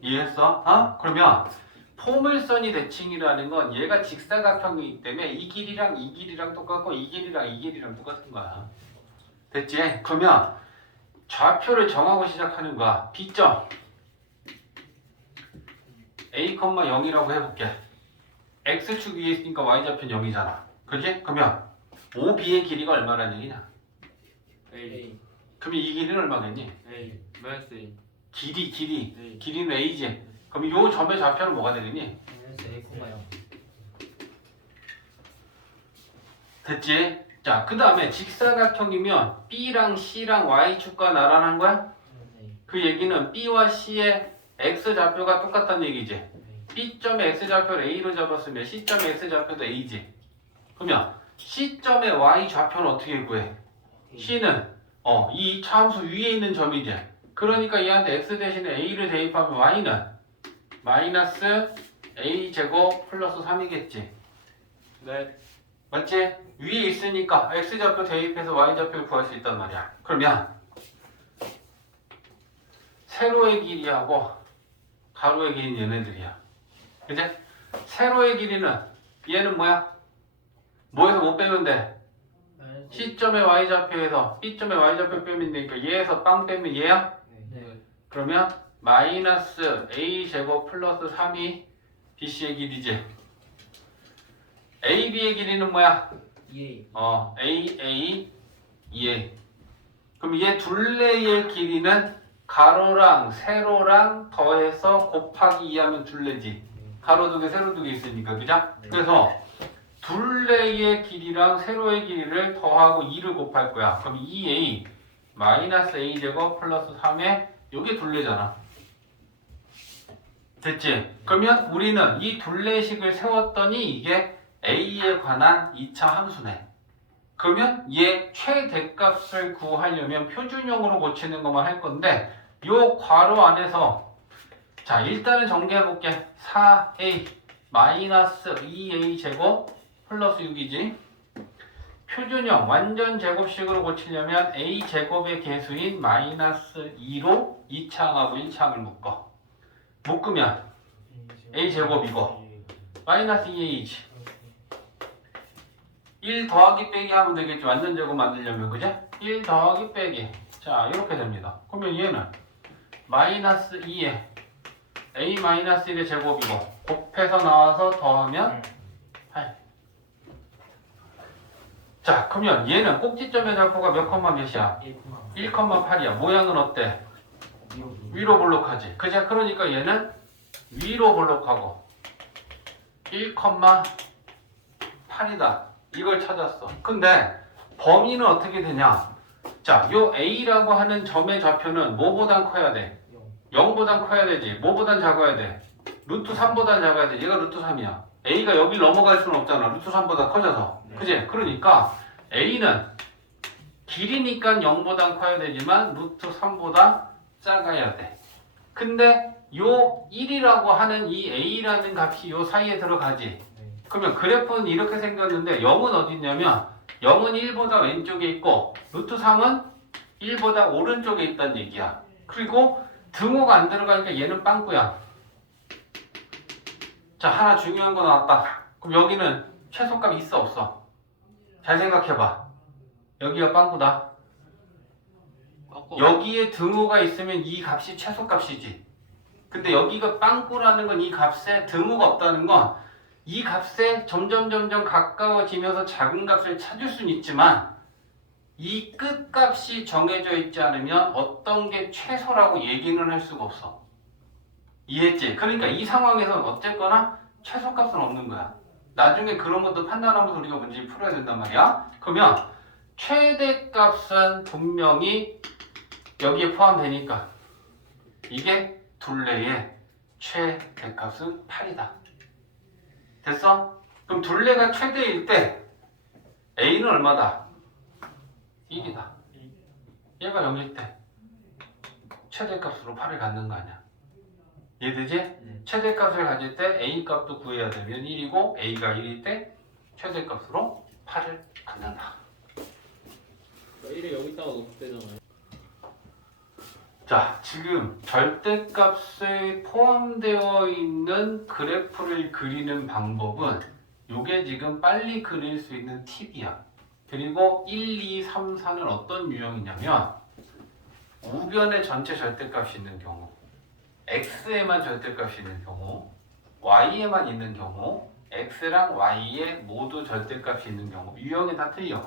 이해했어? 어? 그러면 포물선이 대칭이라는 건 얘가 직사각형이기 때문에 이 길이랑 이 길이랑 똑같고 이 길이랑 이 길이랑 똑같은 거야. 됐지? 그러면 좌표를 정하고 시작하는 거야. B점 A, 0이라고 해볼게. X축 위에 있으니까 Y좌표는 0이잖아. 그렇지? 그러면 OB의 길이가 얼마라는 얘기냐? a 그러면 이 길이는 얼마겠니? a 마이너스 a 길이 네. 길이는 A지. 그럼 요 점의 좌표는 뭐가 되겠니? 마이너스 A, 0. 됐지? 자, 그 다음에 직사각형이면 B랑 C랑 Y축과 나란한 거야? 그 얘기는 B와 C의 X좌표가 똑같다는 얘기지. B점의 X좌표를 A로 잡았으면 C점의 X좌표도 A지. 그러면 C점의 Y좌표는 어떻게 구해? C는 이 차함수 위에 있는 점이지. 그러니까 얘한테 X 대신에 A를 대입하면 Y는 마이너스 A제곱 플러스 3이겠지. 네 맞지? 위에 있으니까 X좌표 대입해서 Y좌표를 구할 수 있단 말이야. 그러면 세로의 길이하고 가로의 길이는 얘네들이야. 그치? 세로의 길이는 얘는 뭐야? 뭐에서 못 빼면 돼? C점의 Y좌표에서 B점의 Y좌표 빼면 되니까 얘에서 빵 빼면 얘야? 네. 그러면 마이너스 A제곱 플러스 3이 BC의 길이지. AB의 길이는 뭐야? 2A. A, 2A. 그럼 얘 둘레의 길이는 가로랑 세로랑 더해서 곱하기 2하면 둘레지. 가로 두 개, 세로 두 개 있으니까, 그죠? 네. 그래서 둘레의 길이랑 세로의 길이를 더하고 2를 곱할 거야. 그럼 2A 마이너스 A제곱 플러스 3에 요게 둘레잖아. 됐지? 그러면 우리는 이 둘레식을 세웠더니 이게 A에 관한 2차 함수네. 그러면 얘 최대값을 구하려면 표준형으로 고치는 것만 할 건데 요 괄호 안에서 자 일단은 정리해 볼게. 4A 마이너스 2A 제곱 플러스 6이지. 표준형 완전 제곱식으로 고치려면 A 제곱의 개수인 마이너스 2로 2차항하고 1차항을 묶으면 A 제곱이고 마이너스 2A지. 1 더하기 빼기 하면 되겠지. 완전 제곱 만들려면 그죠? 1 더하기 빼기. 자 이렇게 됩니다. 그러면 얘는 마이너스 2에 A 마이너스 1의 제곱이고 곱해서 나와서 더하면 8. 자 그러면 얘는 꼭지점의 좌표가 몇 컴마 몇이야? 1,8이야. 모양은 어때? 위로 볼록하지. 그죠? 그러니까 얘는 위로 볼록하고 1,8이다. 이걸 찾았어. 근데 범위는 어떻게 되냐? 자, 요 A라고 하는 점의 좌표는 뭐보단 커야 돼? 0보단 커야 되지. 뭐보단 작아야 돼? 루트 3보단 작아야 돼. 얘가 루트 3이야. A가 여길 넘어갈 수는 없잖아. 루트 3보다 커져서. 그지? 그러니까 A는 길이니까 0보단 커야 되지만 루트 3보다 작아야 돼. 근데 요 1이라고 하는 이 A라는 값이 요 사이에 들어가지. 그러면 그래프는 이렇게 생겼는데 0은 어디 있냐면 0은 1보다 왼쪽에 있고 루트 3은 1보다 오른쪽에 있다는 얘기야. 그리고 등호가 안 들어가니까 얘는 빵꾸야. 자, 하나 중요한 거 나왔다. 그럼 여기는 최소값 있어 없어? 잘 생각해봐. 여기가 빵꾸다. 여기에 등호가 있으면 이 값이 최소값이지. 근데 여기가 빵꾸라는 건 이 값에 등호가 없다는 건 이 값에 점점 가까워지면서 작은 값을 찾을 수는 있지만 이 끝값이 정해져 있지 않으면 어떤 게 최소라고 얘기는 할 수가 없어. 이해했지? 그러니까 이 상황에서는 어쨌거나 최소값은 없는 거야. 나중에 그런 것도 판단하면서 우리가 문제를 풀어야 된단 말이야. 그러면 최대값은 분명히 여기에 포함되니까 이게 둘레의 최대값은 8이다. 됐어? 그럼 둘레가 최대일 때 A는 얼마다? 1이다. 얘가 0일 때 최대값으로 8을 갖는 거 아니야. 이해되지? 최대값을 가질 때 A 값도 구해야 되면 1이고 A가 1일 때 최대값으로 8을 갖는다. 1을 여기다가 놓고 되잖아요. 자, 지금 절대값에 포함되어 있는 그래프를 그리는 방법은 이게 지금 빨리 그릴 수 있는 팁이야. 그리고 1, 2, 3, 4는 어떤 유형이냐면 우변에 전체 절대값이 있는 경우, x에만 절대값이 있는 경우, y에만 있는 경우, x랑 y에 모두 절대값이 있는 경우 유형이 다 틀려.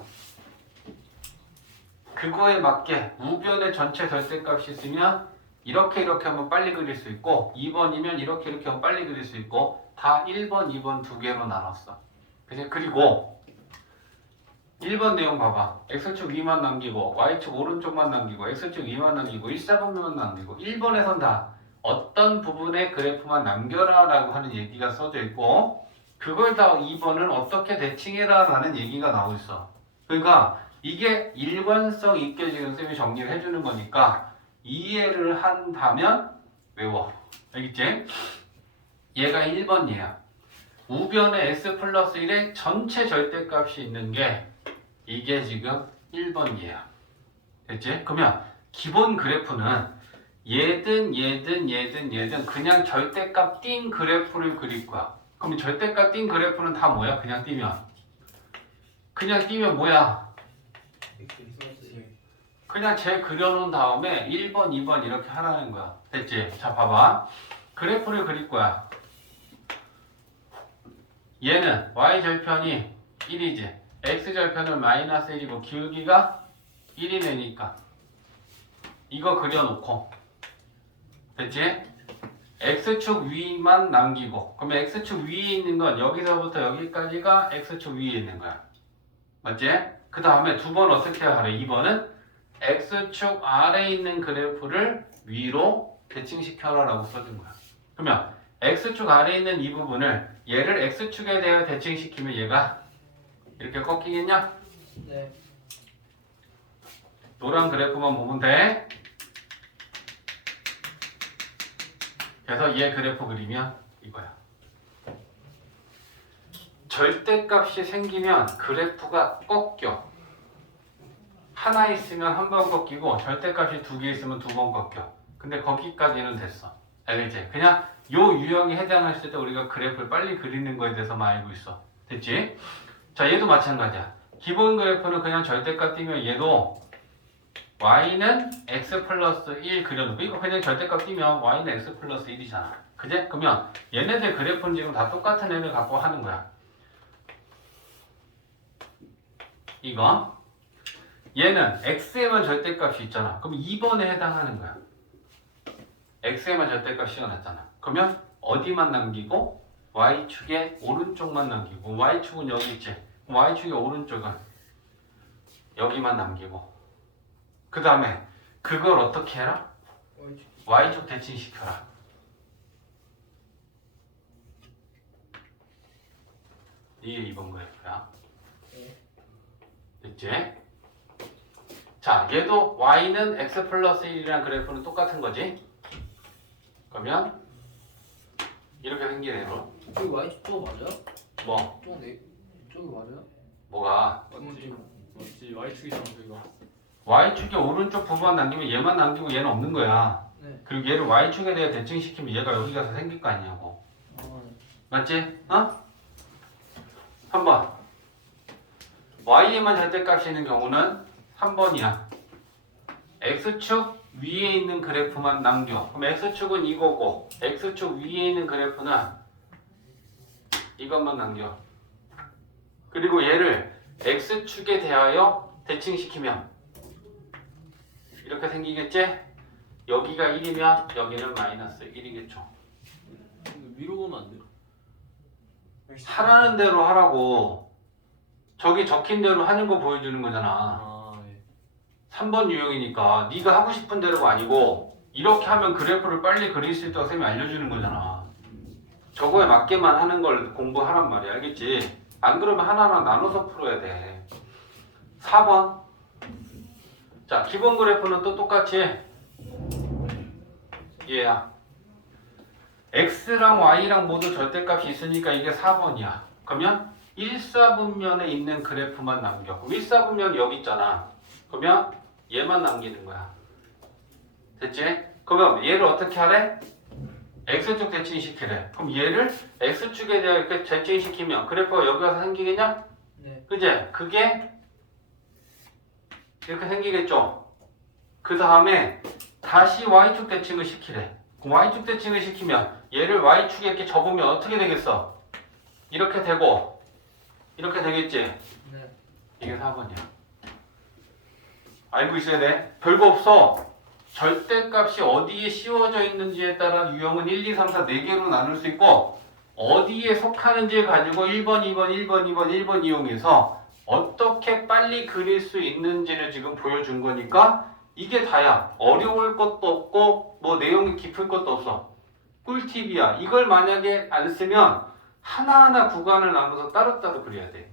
그거에 맞게 우변에 전체 절대값이 있으면 이렇게 하면 빨리 그릴 수 있고 2번이면 이렇게 하면 빨리 그릴 수 있고 다 1번, 2번 두 개로 나눴어. 그리고 1번 내용 봐봐. x축 위만 남기고 y축 오른쪽만 남기고 x축 위만 남기고 1사분면만 남기고 1번에선 다 어떤 부분의 그래프만 남겨라 라고 하는 얘기가 써져 있고 그걸 다 2번은 어떻게 대칭해라 라는 얘기가 나오고 있어. 그러니까 이게 일관성 있게 지금 쌤이 정리를 해주는 거니까 이해를 한다면 외워. 알겠지? 얘가 1번 얘야. 우변에 x 플러스 1의 전체 절대값이 있는 게 이게 지금 1번 얘야. 됐지? 그러면 기본 그래프는 얘든 그냥 절대값 띈 그래프를 그릴 거야. 그럼 절대값 띈 그래프는 다 뭐야? 그냥 띄면 뭐야? 그냥 제 그려놓은 다음에 1번, 2번 이렇게 하라는 거야. 됐지? 자, 봐봐. 그래프를 그릴 거야. 얘는 y절편이 1이지. x절편은 마이너스 1이고 기울기가 1이 되니까 이거 그려놓고 됐지? x축 위만 남기고 그러면 x축 위에 있는 건 여기서부터 여기까지가 x축 위에 있는 거야. 맞지? 그 다음에 두 번 어떻게 하래? 2번은 x축 아래에 있는 그래프를 위로 대칭시켜라 라고 써준 거야. 그러면 x축 아래에 있는 이 부분을 얘를 x축에 대해 대칭시키면 얘가 이렇게 꺾이겠냐? 네. 노란 그래프만 보면 돼. 그래서 얘 그래프 그리면 이거야. 절대값이 생기면 그래프가 꺾여. 하나 있으면 한 번 꺾이고 절대값이 두 개 있으면 두 번 꺾여. 근데 거기까지는 됐어. 알겠지? 그냥 요 유형에 해당했을 때 우리가 그래프를 빨리 그리는 거에 대해서만 알고 있어. 됐지? 자, 얘도 마찬가지야. 기본 그래프는 그냥 절대값 띄면 얘도 y는 x 플러스 1 그려놓고 이거 그냥 절대값 띄면 y는 x 플러스 1이잖아. 그제? 그러면 얘네들 그래프는 지금 다 똑같은 애를 갖고 하는 거야. 이거 얘는 x에만 절대값이 있잖아. 그럼 2번에 해당하는 거야. x에만 절대값 씌워놨잖아. 그러면 어디만 남기고 y축의 오른쪽만 남기고 y축은 여기 있지. y축의 오른쪽은 여기만 남기고 그 다음에 그걸 어떻게 해라? y축 대칭시켜라. 이게 2번 그래프야. 됐지? 자, 얘도 y는 x 플러스 1이라는 그래프는 똑같은 거지? 그러면 이렇게 생기네요. 그 y 또 맞아요? 뭐? 저기 맞아요? 뭐가? 맞지 Y축이잖아 저희가. Y축에 오른쪽 부분만 남기면 얘만 남기고 얘는 없는 거야. 네. 그리고 얘를 Y축에 대해 대칭시키면 얘가 여기 가서 생길 거 아니냐고. 네. 맞지? 어? 3번. Y에만 절대값이 있는 경우는 3번이야. X축 위에 있는 그래프만 남겨. 그럼 X축은 이거고 X축 위에 있는 그래프는 이것만 남겨. 그리고 얘를 X축에 대하여 대칭시키면 이렇게 생기겠지? 여기가 1이면 여기는 마이너스 1이겠죠. 위로 보면 안 돼? 하라는 대로 하라고. 저기 적힌 대로 하는 거 보여주는 거잖아. 아 예. 3번 유형이니까 네가 하고 싶은 대로가 아니고 이렇게 하면 그래프를 빨리 그릴 수 있다고 쌤이 알려주는 거잖아. 저거에 맞게만 하는 걸 공부하란 말이야. 알겠지? 안 그러면 하나하나 나눠서 풀어야 돼. 4번. 자, 기본 그래프는 또 똑같이 얘야. X랑 Y랑 모두 절대값이 있으니까 이게 4번이야. 그러면 1사분면에 있는 그래프만 남겨. 1사분면 여기 있잖아. 그러면 얘만 남기는 거야. 됐지? 그러면 얘를 어떻게 하래? X축 대칭시키래. 그럼 얘를 X축에 대해 이렇게 대칭시키면 그래프가 여기 와서 생기겠냐? 네. 그제? 그게 이렇게 생기겠죠? 그 다음에 다시 Y축 대칭을 시키래. 그럼 Y축 대칭을 시키면 얘를 Y축에 이렇게 접으면 어떻게 되겠어? 이렇게 되고 이렇게 되겠지? 네. 이게 4번이야. 알고 있어야 돼. 별거 없어. 절대값이 어디에 씌워져 있는지에 따라 유형은 1, 2, 3, 4, 4개로 나눌 수 있고 어디에 속하는지 가지고 1번, 2번, 1번, 2번, 1번 이용해서 어떻게 빨리 그릴 수 있는지를 지금 보여준 거니까 이게 다야. 어려울 것도 없고 뭐 내용이 깊을 것도 없어. 꿀팁이야. 이걸 만약에 안 쓰면 하나하나 구간을 나눠서 따로따로 그려야 돼.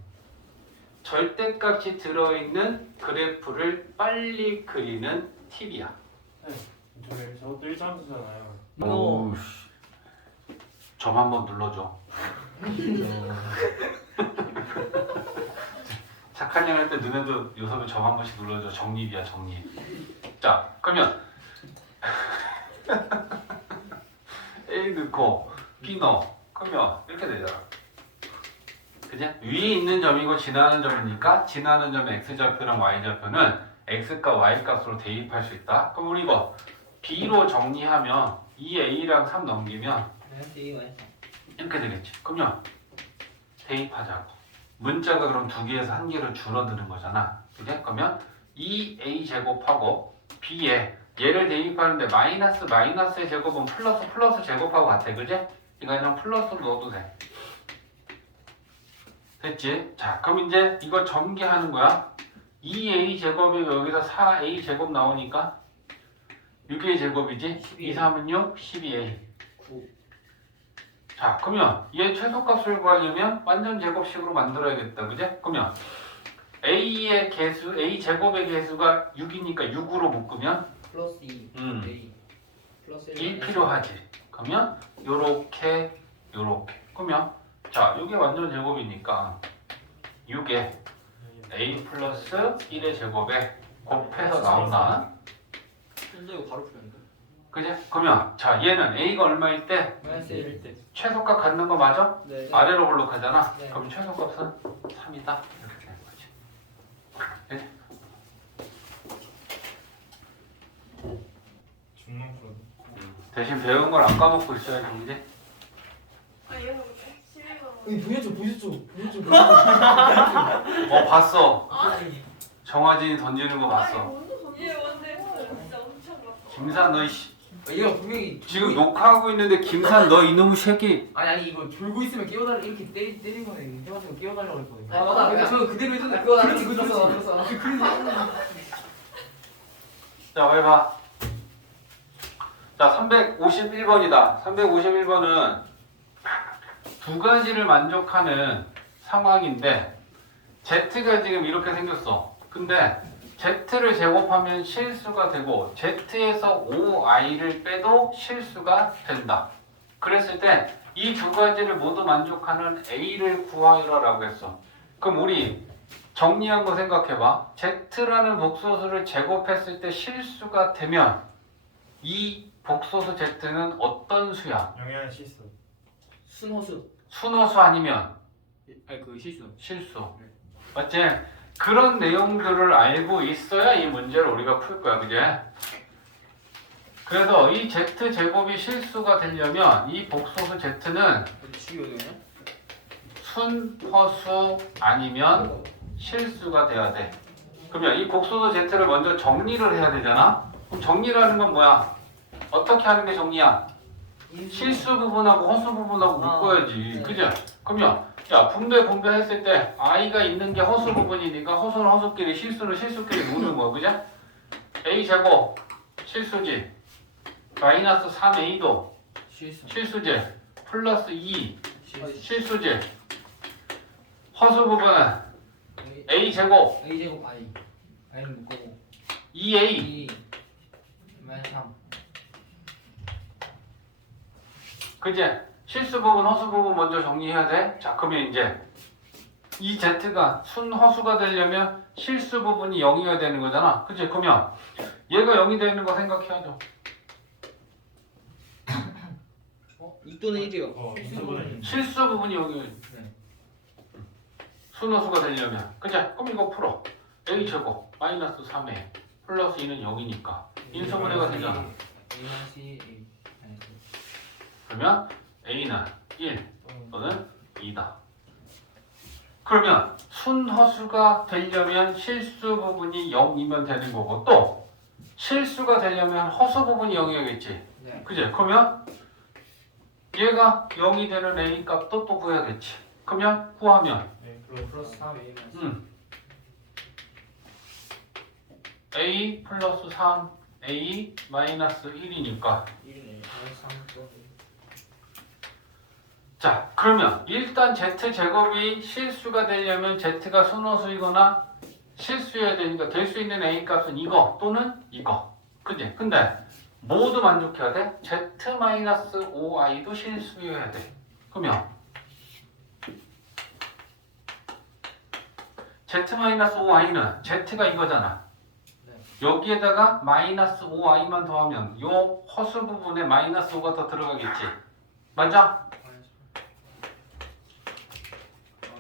절대값이 들어있는 그래프를 빨리 그리는 팁이야. 저도 1점수잖아요. 오우 점 한번 눌러줘. 착한 형 할 때 너네도 요섭에 점 한 번씩 눌러줘. 정립이야 정립. 자 그러면 A 넣고 B 넣어. 그러면 이렇게 되잖아. 그지? 위에 있는 점이고 지나는 점이니까 지나는 점의 X좌표랑 Y좌표는 X값, Y값으로 대입할 수 있다. 그럼 우리 이거 B로 정리하면 2A랑 3 넘기면 이렇게 되겠지. 그러면 대입하자고. 문자가 그럼 2개에서 1개로 줄어드는 거잖아. 그지? 그러면 2A 제곱하고 B에 얘를 대입하는데 마이너스 마이너스의 제곱은 플러스 플러스 제곱하고 같아. 그지? 이거 그냥 플러스로 넣어도 돼. 됐지? 자 그럼 이제 이거 전개하는 거야. 2A 제곱이 여기서 4A 제곱 나오니까 6A 제곱이지? 2, 3은 6, 12A. 9. 자, 그러면 얘 최소값을 구하려면 완전 제곱식으로 만들어야겠다. 그제? 그러면 A의 개수, A 제곱의 개수가 6이니까 6으로 묶으면 플러스 2. A. 플러스 1 필요하지. 그러면 요렇게 요렇게. 그러면 자, 이게 완전 제곱이니까 6에 A 플러스 1의 제곱에 곱해서 나온다. 근데 이거 바로 풀면 돼. 그제? 그러면 자 얘는 A가 얼마일 때 마이너스 1. 때. 최소값 갖는 거 맞아? 네. 아래로 블록하잖아. 네. 그럼 최소값은 3이다. 이렇게 되는 거지. 그지? 중간 프로. 대신 배운 걸 안 까먹고 있어야지. 이제 아 얘는 뭐지? 12번. 보여줘. 봤어. 아니 정화진이 던지는 거 봤어. 얘 뭔데? 진짜 엄청 봤어. 김산 너 씨, 얘가 분명히 지금 녹화하고 있는데 김산 너 이놈의 새끼. 아니 이거 졸고 있으면 깨워달라 이렇게 때린 거네. 깨워서 깨워달라고 했거든요. 아, 맞아. 근데 저 그대로 해줬는데 그거 그렇지 그랬어. 자, 왜 봐? 자, 351번이다. 351번은 두 가지를 만족하는 상황인데 Z가 지금 이렇게 생겼어. 근데 Z를 제곱하면 실수가 되고 Z에서 5i를 빼도 실수가 된다. 그랬을 때 이 두 가지를 모두 만족하는 A를 구하라고 했어. 그럼 우리 정리한 거 생각해봐. Z라는 복소수를 제곱했을 때 실수가 되면 이 복소수 Z는 어떤 수야? 영양 실수. 순호수. 순호수 아니면 아니 그 실수. 실수. 맞지? 그런 내용들을 알고 있어야 이 문제를 우리가 풀 거야. 그제? 그래서 이 Z제곱이 실수가 되려면 이 복소수 Z는 어디 치우거든요? 순허수 아니면 실수가 돼야 돼. 그러면 이 복소수 Z를 먼저 정리를 해야 되잖아? 그럼 정리라는 건 뭐야? 어떻게 하는 게 정리야? 실수 부분하고 허수 부분하고 묶어야지. 네. 그죠? 그러면 야 분배 했을 때 i가 있는 게 허수 부분이니까 허수는 허수끼리 실수는 실수끼리 묶는 거야. 그죠? a제곱 실수지. 마이너스 3a도 실수. 실수지. 플러스 2 실수. 실수지. 허수 부분은 a제곱 A 제곱 I. I는 묶고 2a 2 마이너스 3. 그제? 실수 부분, 허수 부분 먼저 정리해야 돼. 자, 그러면 이제 이 Z가 순허수가 되려면 실수 부분이 0이어야 되는 거잖아. 그치? 그러면 얘가 0이 되는 거 생각해야죠. 2 또는 1이요. 실수 부분은 실수 부분이 0이어야 네. 순허수가 되려면. 그치? 그럼 이거 풀어. A제곱 마이너스 3에 플러스 2는 0이니까 인수분해가 되잖아. A 마이너스 A. 그러면 A는 1 또는 2다. 그러면 순허수가 되려면 실수 부분이 0이면 되는 거고 또 실수가 되려면 허수 부분이 0이겠지. 네. 그지? 그러면 얘가 0이 되는 A 값도 또 구해야겠지. 그러면 구하면 네, 플러스 3 A 마이너스. A 플러스 3 A 마이너스 1이니까 1이네. 마이너스 3 또. 자, 그러면 일단 Z제곱이 실수가 되려면 Z가 순허수이거나 실수여야 되니까 될 수 있는 A 값은 이거 또는 이거. 그지? 근데 모두 만족해야 돼? Z-5i도 실수여야 돼. 그러면 Z-5i는 Z가 이거잖아. 여기에다가 마이너스 5i만 더하면 요 허수 부분에 마이너스 5가 더 들어가겠지. 맞아?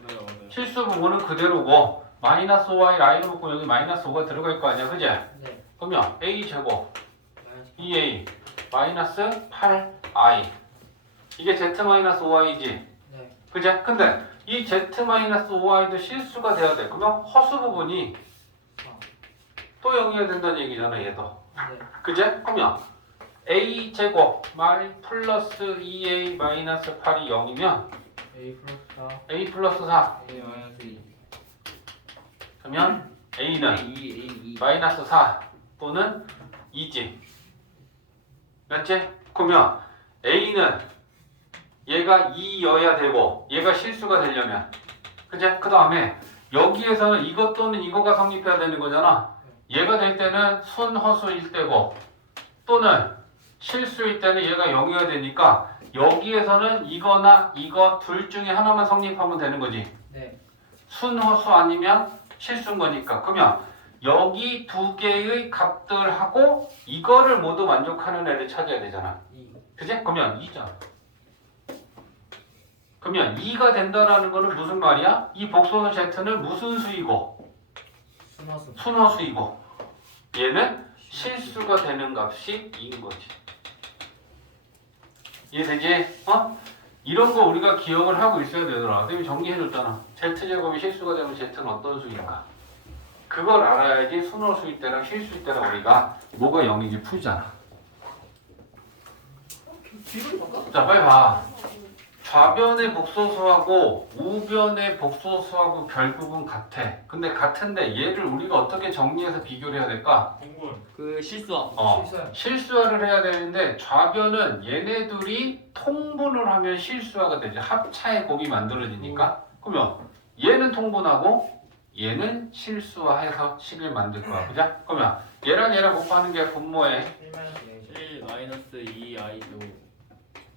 맞아요. 실수 부분은 그대로고 마이너스 5i i로 묶고 여기 마이너스 5가 들어갈 거 아니야. 그지? 네. 그러면 a 제곱 마이너스 2a 마이너스 8i 이게 z-5i지. 네. 그지? 근데 이 z-5i도 실수가 돼야 돼. 그러면 허수 부분이 4. 또 0이어야 된다는 얘기잖아. 얘도. 네. 그지? 그러면 a 제곱 플러스 2a 마이너스 8이 0이면 A 플러스 4. a 플러스 4 A 마이너스 2. 그러면 a는 2. 마이너스 4 또는 2지. 맞지? 그러면 A는 얘가 2여야 되고 얘가 실수가 되려면 그치? 그 다음에 여기에서는 이것 또는 이거가 성립해야 되는 거잖아. 얘가 될 때는 순허수일 때고 또는 실수일 때는 얘가 0이어야 되니까 여기에서는 이거나 이거 둘 중에 하나만 성립하면 되는 거지. 네. 순허수 아니면 실수인 거니까. 그러면 여기 두 개의 값들하고 이거를 모두 만족하는 애를 찾아야 되잖아. 2. 그치? 그러면 2잖아. 그러면 2가 된다라는 거는 무슨 말이야? 이 복소수 Z는 무슨 수이고 순화수. 순허수이고 얘는 실수가 되는 값이 2인 거지. 이해되지? 어? 이런 거 우리가 기억을 하고 있어야 되더라. 선생님이 정리해줬잖아. Z제곱이 실수가 되면 Z는 어떤 수인가? 그걸 알아야지 순허수일 때랑 실수일 때랑 우리가 뭐가 0인지 풀잖아. 자, 빨리 봐. 좌변의 복소수하고 우변의 복소수하고 결국은 같아. 근데 같은데 얘를 우리가 어떻게 정리해서 비교를 해야 될까? 공군. 그 실수함. 실수요. 실수화를 해야 되는데 좌변은 얘네들이 통분을 하면 실수화가 되죠. 합차의 곱이 만들어지니까. 그러면 얘는 통분하고 얘는 실수화해서 식을 만들 거야. 그죠? 그러면 얘랑 곱하는 게 분모에 1 마이너스 2. 7 마이너스 2i 제곱.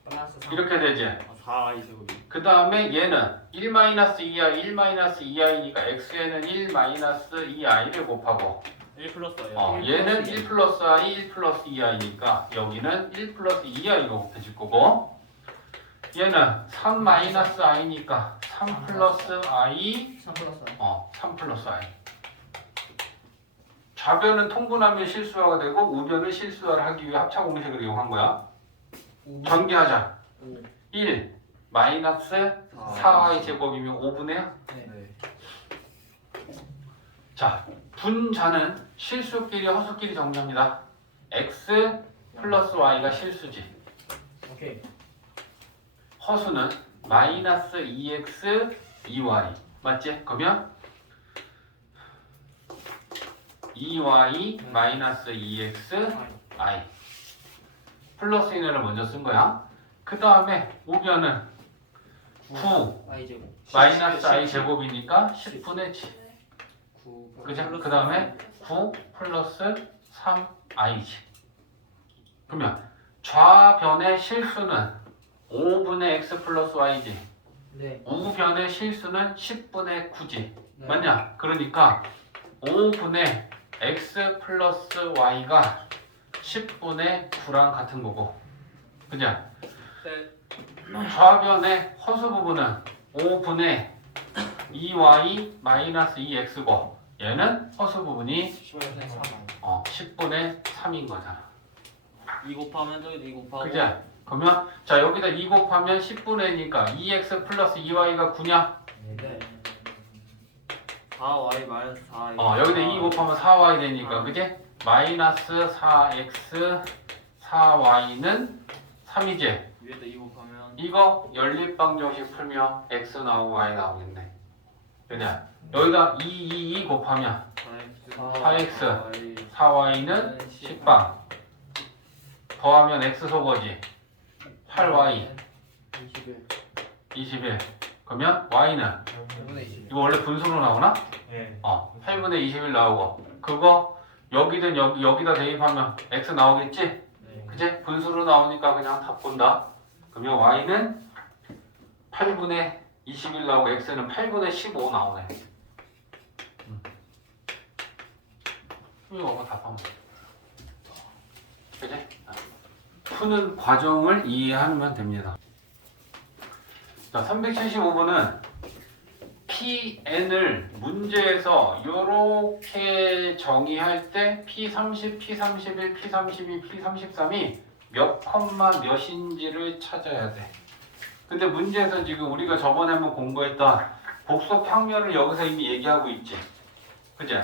플러스 3. 이렇게 되지. 아 4i 제곱이. 그 다음에 얘는 1-2i, 1-2i니까 x에는 1-2i를 곱하고 1 플러스 i. 얘는 1 플러스 i, 1 플러스 2i니까 여기는 1 플러스 2i가 곱해질 거고 얘는 3-i니까 3 플러스 i 3 플러스 3 플러스 i 좌변은 통분하면 실수화가 되고 우변은 실수화를 하기 위해 합차 공식을 이용한 거야. 전개하자. 1 마이너스 4i 제곱이면 5분의 네. 자, 분자는 실수끼리 허수끼리 정리합니다. x 플러스 y가 실수지. 오케이. 허수는 마이너스 2x 2y 맞지? 그러면 2y 마이너스 2x i 플러스 인을 먼저 쓴 거야. 그 다음에 우변은 9 i 제곱. 마이너스 i 제곱이니까 10분의 7 9. 그죠? 그 다음에 9 플러스 3i지. 그러면 좌변의 실수는 5분의 x 플러스 y지. 네. 우변의 실수는 10분의 9지. 네. 맞냐? 그러니까 5분의 x 플러스 y가 10분의 9랑 같은 거고. 그죠? 좌변의 허수 부분은 5분의 2y 마이너스 2x고 얘는 허수 부분이 10분의 3인 거잖아. 2 곱하면 저기도 2 곱하고. 그죠? 그러면 자 여기다 2 곱하면 10분의 2니까 2x 플러스 2y가 9냐? 네. 4y 마이너스 4i. 여기다 2 곱하면 4y 되니까 그지? 마이너스 4x 4y는 3이지? 위에다 2 곱하면 이거 연립방정식 풀면 x 나오고 y 나오겠네. 그냥 여기다 2 곱하면 4x 4y는 10방 더하면 x 속어지 8y 21 그러면 y는 5분의 20. 이거 원래 분수로 나오나? 네. 8분의 21 나오고 그거 여기든 여기다 대입하면 x 나오겠지? 네. 그지? 분수로 나오니까 그냥 답 본다. 그러면 y는 8분의 21 나오고 x는 8분의 15 나오네. 이거 답하면 돼. 그지? 푸는 과정을 이해하면 됩니다. 자, 375번은 PN을 문제에서 이렇게 정의할 때 P30, P31, P32, P33이 몇 컴마 몇인지를 찾아야 돼. 근데 문제에서 지금 우리가 저번에 한번 공부했던 복소 평면을 여기서 이미 얘기하고 있지. 그죠?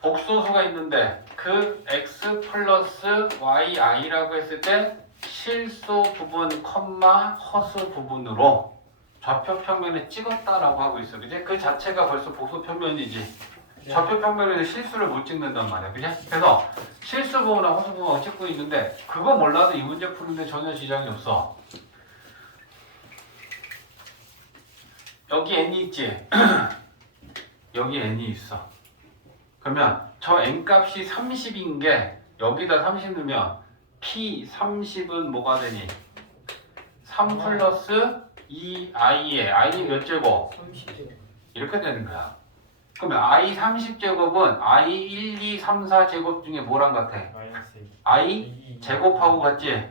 복소수가 있는데 그 x 플러스 yi라고 했을 때 실수 부분, 컴마 허수 부분으로 좌표 평면에 찍었다라고 하고 있어. 그지? 그 자체가 벌써 복소 평면이지. 좌표 평면에는 실수를 못 찍는단 말이야. 그지? 그래서 실수 부분과 허수 부분을 찍고 있는데 그거 몰라도 이 문제 푸는데 전혀 지장이 없어. 여기 n이 있지? 여기 n이 있어. 그러면 저 n값이 30인 게 여기다 30 넣으면 P30은 뭐가 되니? 3 플러스 2i에 i는 몇 제곱? 30. 이렇게 되는 거야. 그러면 i 30제곱은 i 1, 2, 3, 4제곱 중에 뭐랑 같아? 마이너스 i 제곱하고 같지?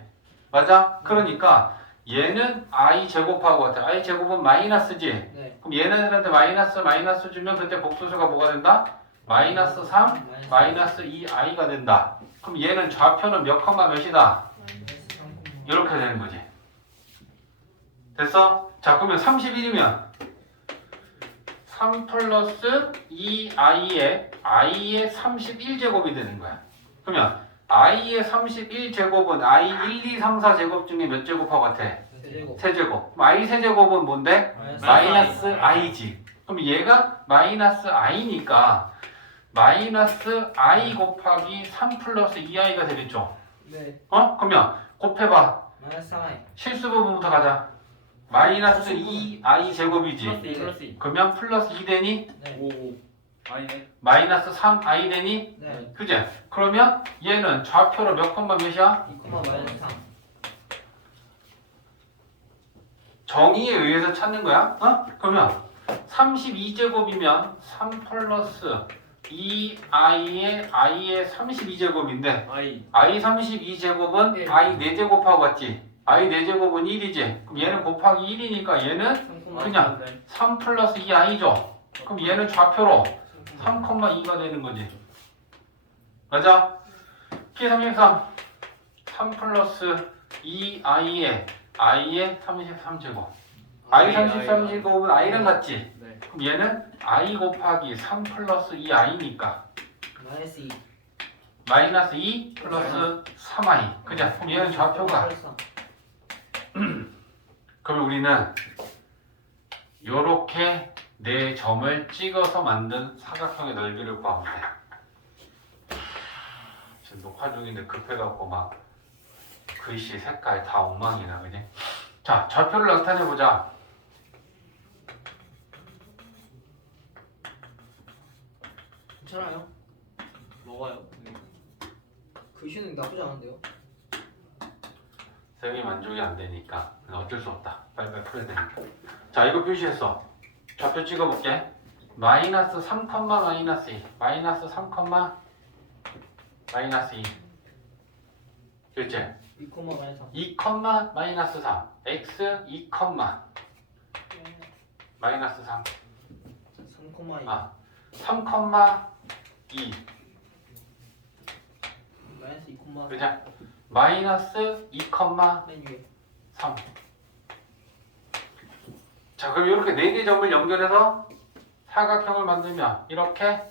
맞아? 그러니까 얘는 i 제곱하고 같아. i 제곱은 마이너스지? 네. 그럼 얘네들한테 마이너스 주면 그때 복수수가 뭐가 된다? 마이너스 3, 마이너스 2i가 된다. 그럼 얘는 좌표는 몇 컴마 몇이다? 이렇게 되는 거지. 됐어? 자, 그러면 31이면 3 플러스 2i의 i의 31제곱이 되는 거야. 그러면 i의 31제곱은 i 1, 2, 3, 4제곱 중에 몇 제곱하고 같아? 세제곱. 그럼 i 세제곱은 뭔데? 마이너스 i지. 그럼 얘가 마이너스 i니까 마이너스 i 곱하기 3 플러스 2i가 되겠죠? 네. 그러면 곱해봐. 마이너스 3i. 실수 부분부터 가자. 마이너스 2i 제곱이지. 플러스 2. 그러면 플러스 2 되니? 네. 5 아니네. 마이너스 3i 되니? 네. 그지? 그러면 얘는 좌표로 몇 컴마 몇이야? 2, 마이너스 3. 정의에 의해서 찾는 거야. 그러면 32제곱이면 3 플러스 2i의 i의 32제곱인데 i 32제곱은 네. i 4제곱하고 같지? i 4제곱은 1이지? 그럼 얘는 곱하기 1이니까 얘는 그냥 3 플러스 2i죠? 그럼 얘는 좌표로 3,2가 되는 거지. 맞아? P33 3 플러스 2i의 i의 33제곱 i 33제곱은 i랑 같지? 네. 그럼 얘는 i 곱하기 3 플러스 2i니까 마이너스 2. 마이너스 2 플러스 3i 그죠? 그럼 얘는 좌표가 그러면 우리는 요렇게 4점을 찍어서 만든 사각형의 넓이를 구하면 돼. 지금 녹화 중인데 급해갖고 막 글씨 색깔 다 엉망이다 그지? 자 좌표를 나타내보자. 괜찮아요? 뭐가요? 글씨는 나쁘지 않은데요? 쌤이 만족이 안 되니까 어쩔 수 없다. 빨리빨리 풀어야 되니까. 자 이거 표시했어. 좌표 찍어볼게. 마이너스 3, 마이너스 2 마이너스 3, 마이너스 2 그렇지? 2, 마이너스 3. 2, 마이너스 3 x 2, 마이너스 3 3, 2. 아 3, 2 마이너스 2, 그죠? 마이너스 2, 맨 위에. 3 자 그럼 이렇게 4개 점을 연결해서 사각형을 만들면 이렇게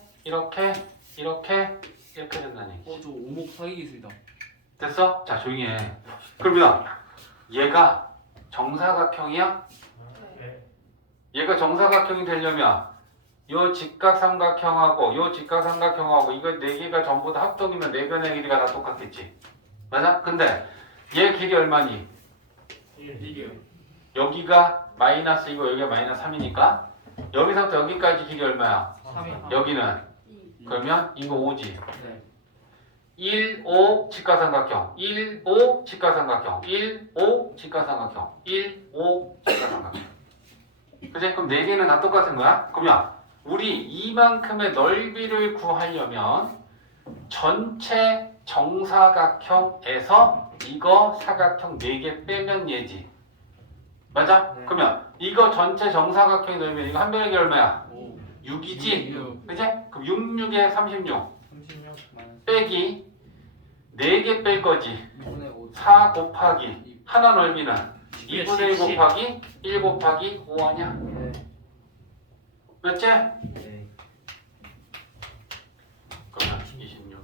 된다는 얘기. 저 오목 사기 기술이다. 됐어? 자 조용히 해. 그러면 얘가 정사각형이야? 네. 얘가 정사각형이 되려면 요 직각삼각형하고 요 직각삼각형하고 이거 4개가 전부 다 합동이면 4변의 길이가 다 똑같겠지. 맞아? 근데 얘 길이 얼마니? 1이요. 여기가 마이너스 2고 여기가 마이너스 3이니까 여기서부터 여기까지 길이 얼마야? 3이. 여기는 이. 그러면 이거 5지. 네. 1, 5 직각삼각형 1, 5 직각삼각형 1, 5 직각삼각형 1, 5 직각삼각형 그치? 그럼 4개는 다 똑같은 거야? 그러면 우리 이만큼의 넓이를 구하려면 전체 정사각형에서 이거 사각형 4개 빼면 얘지 맞아? 네. 그러면 이거 전체 정사각형이 넓이면 이거 한 변의 게 얼마야? 5. 6이지? 6. 그치? 그럼 6, 6에 36 36 마이너스 빼기 4개 뺄 거지 2분의 5. 4 곱하기 하나 넓이는 2분의 1 10. 곱하기 1 곱하기 5 아니야? 네. 맞지? 네. 그러면 26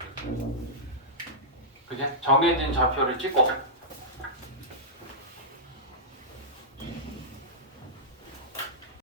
그지? 정해진 좌표를 찍고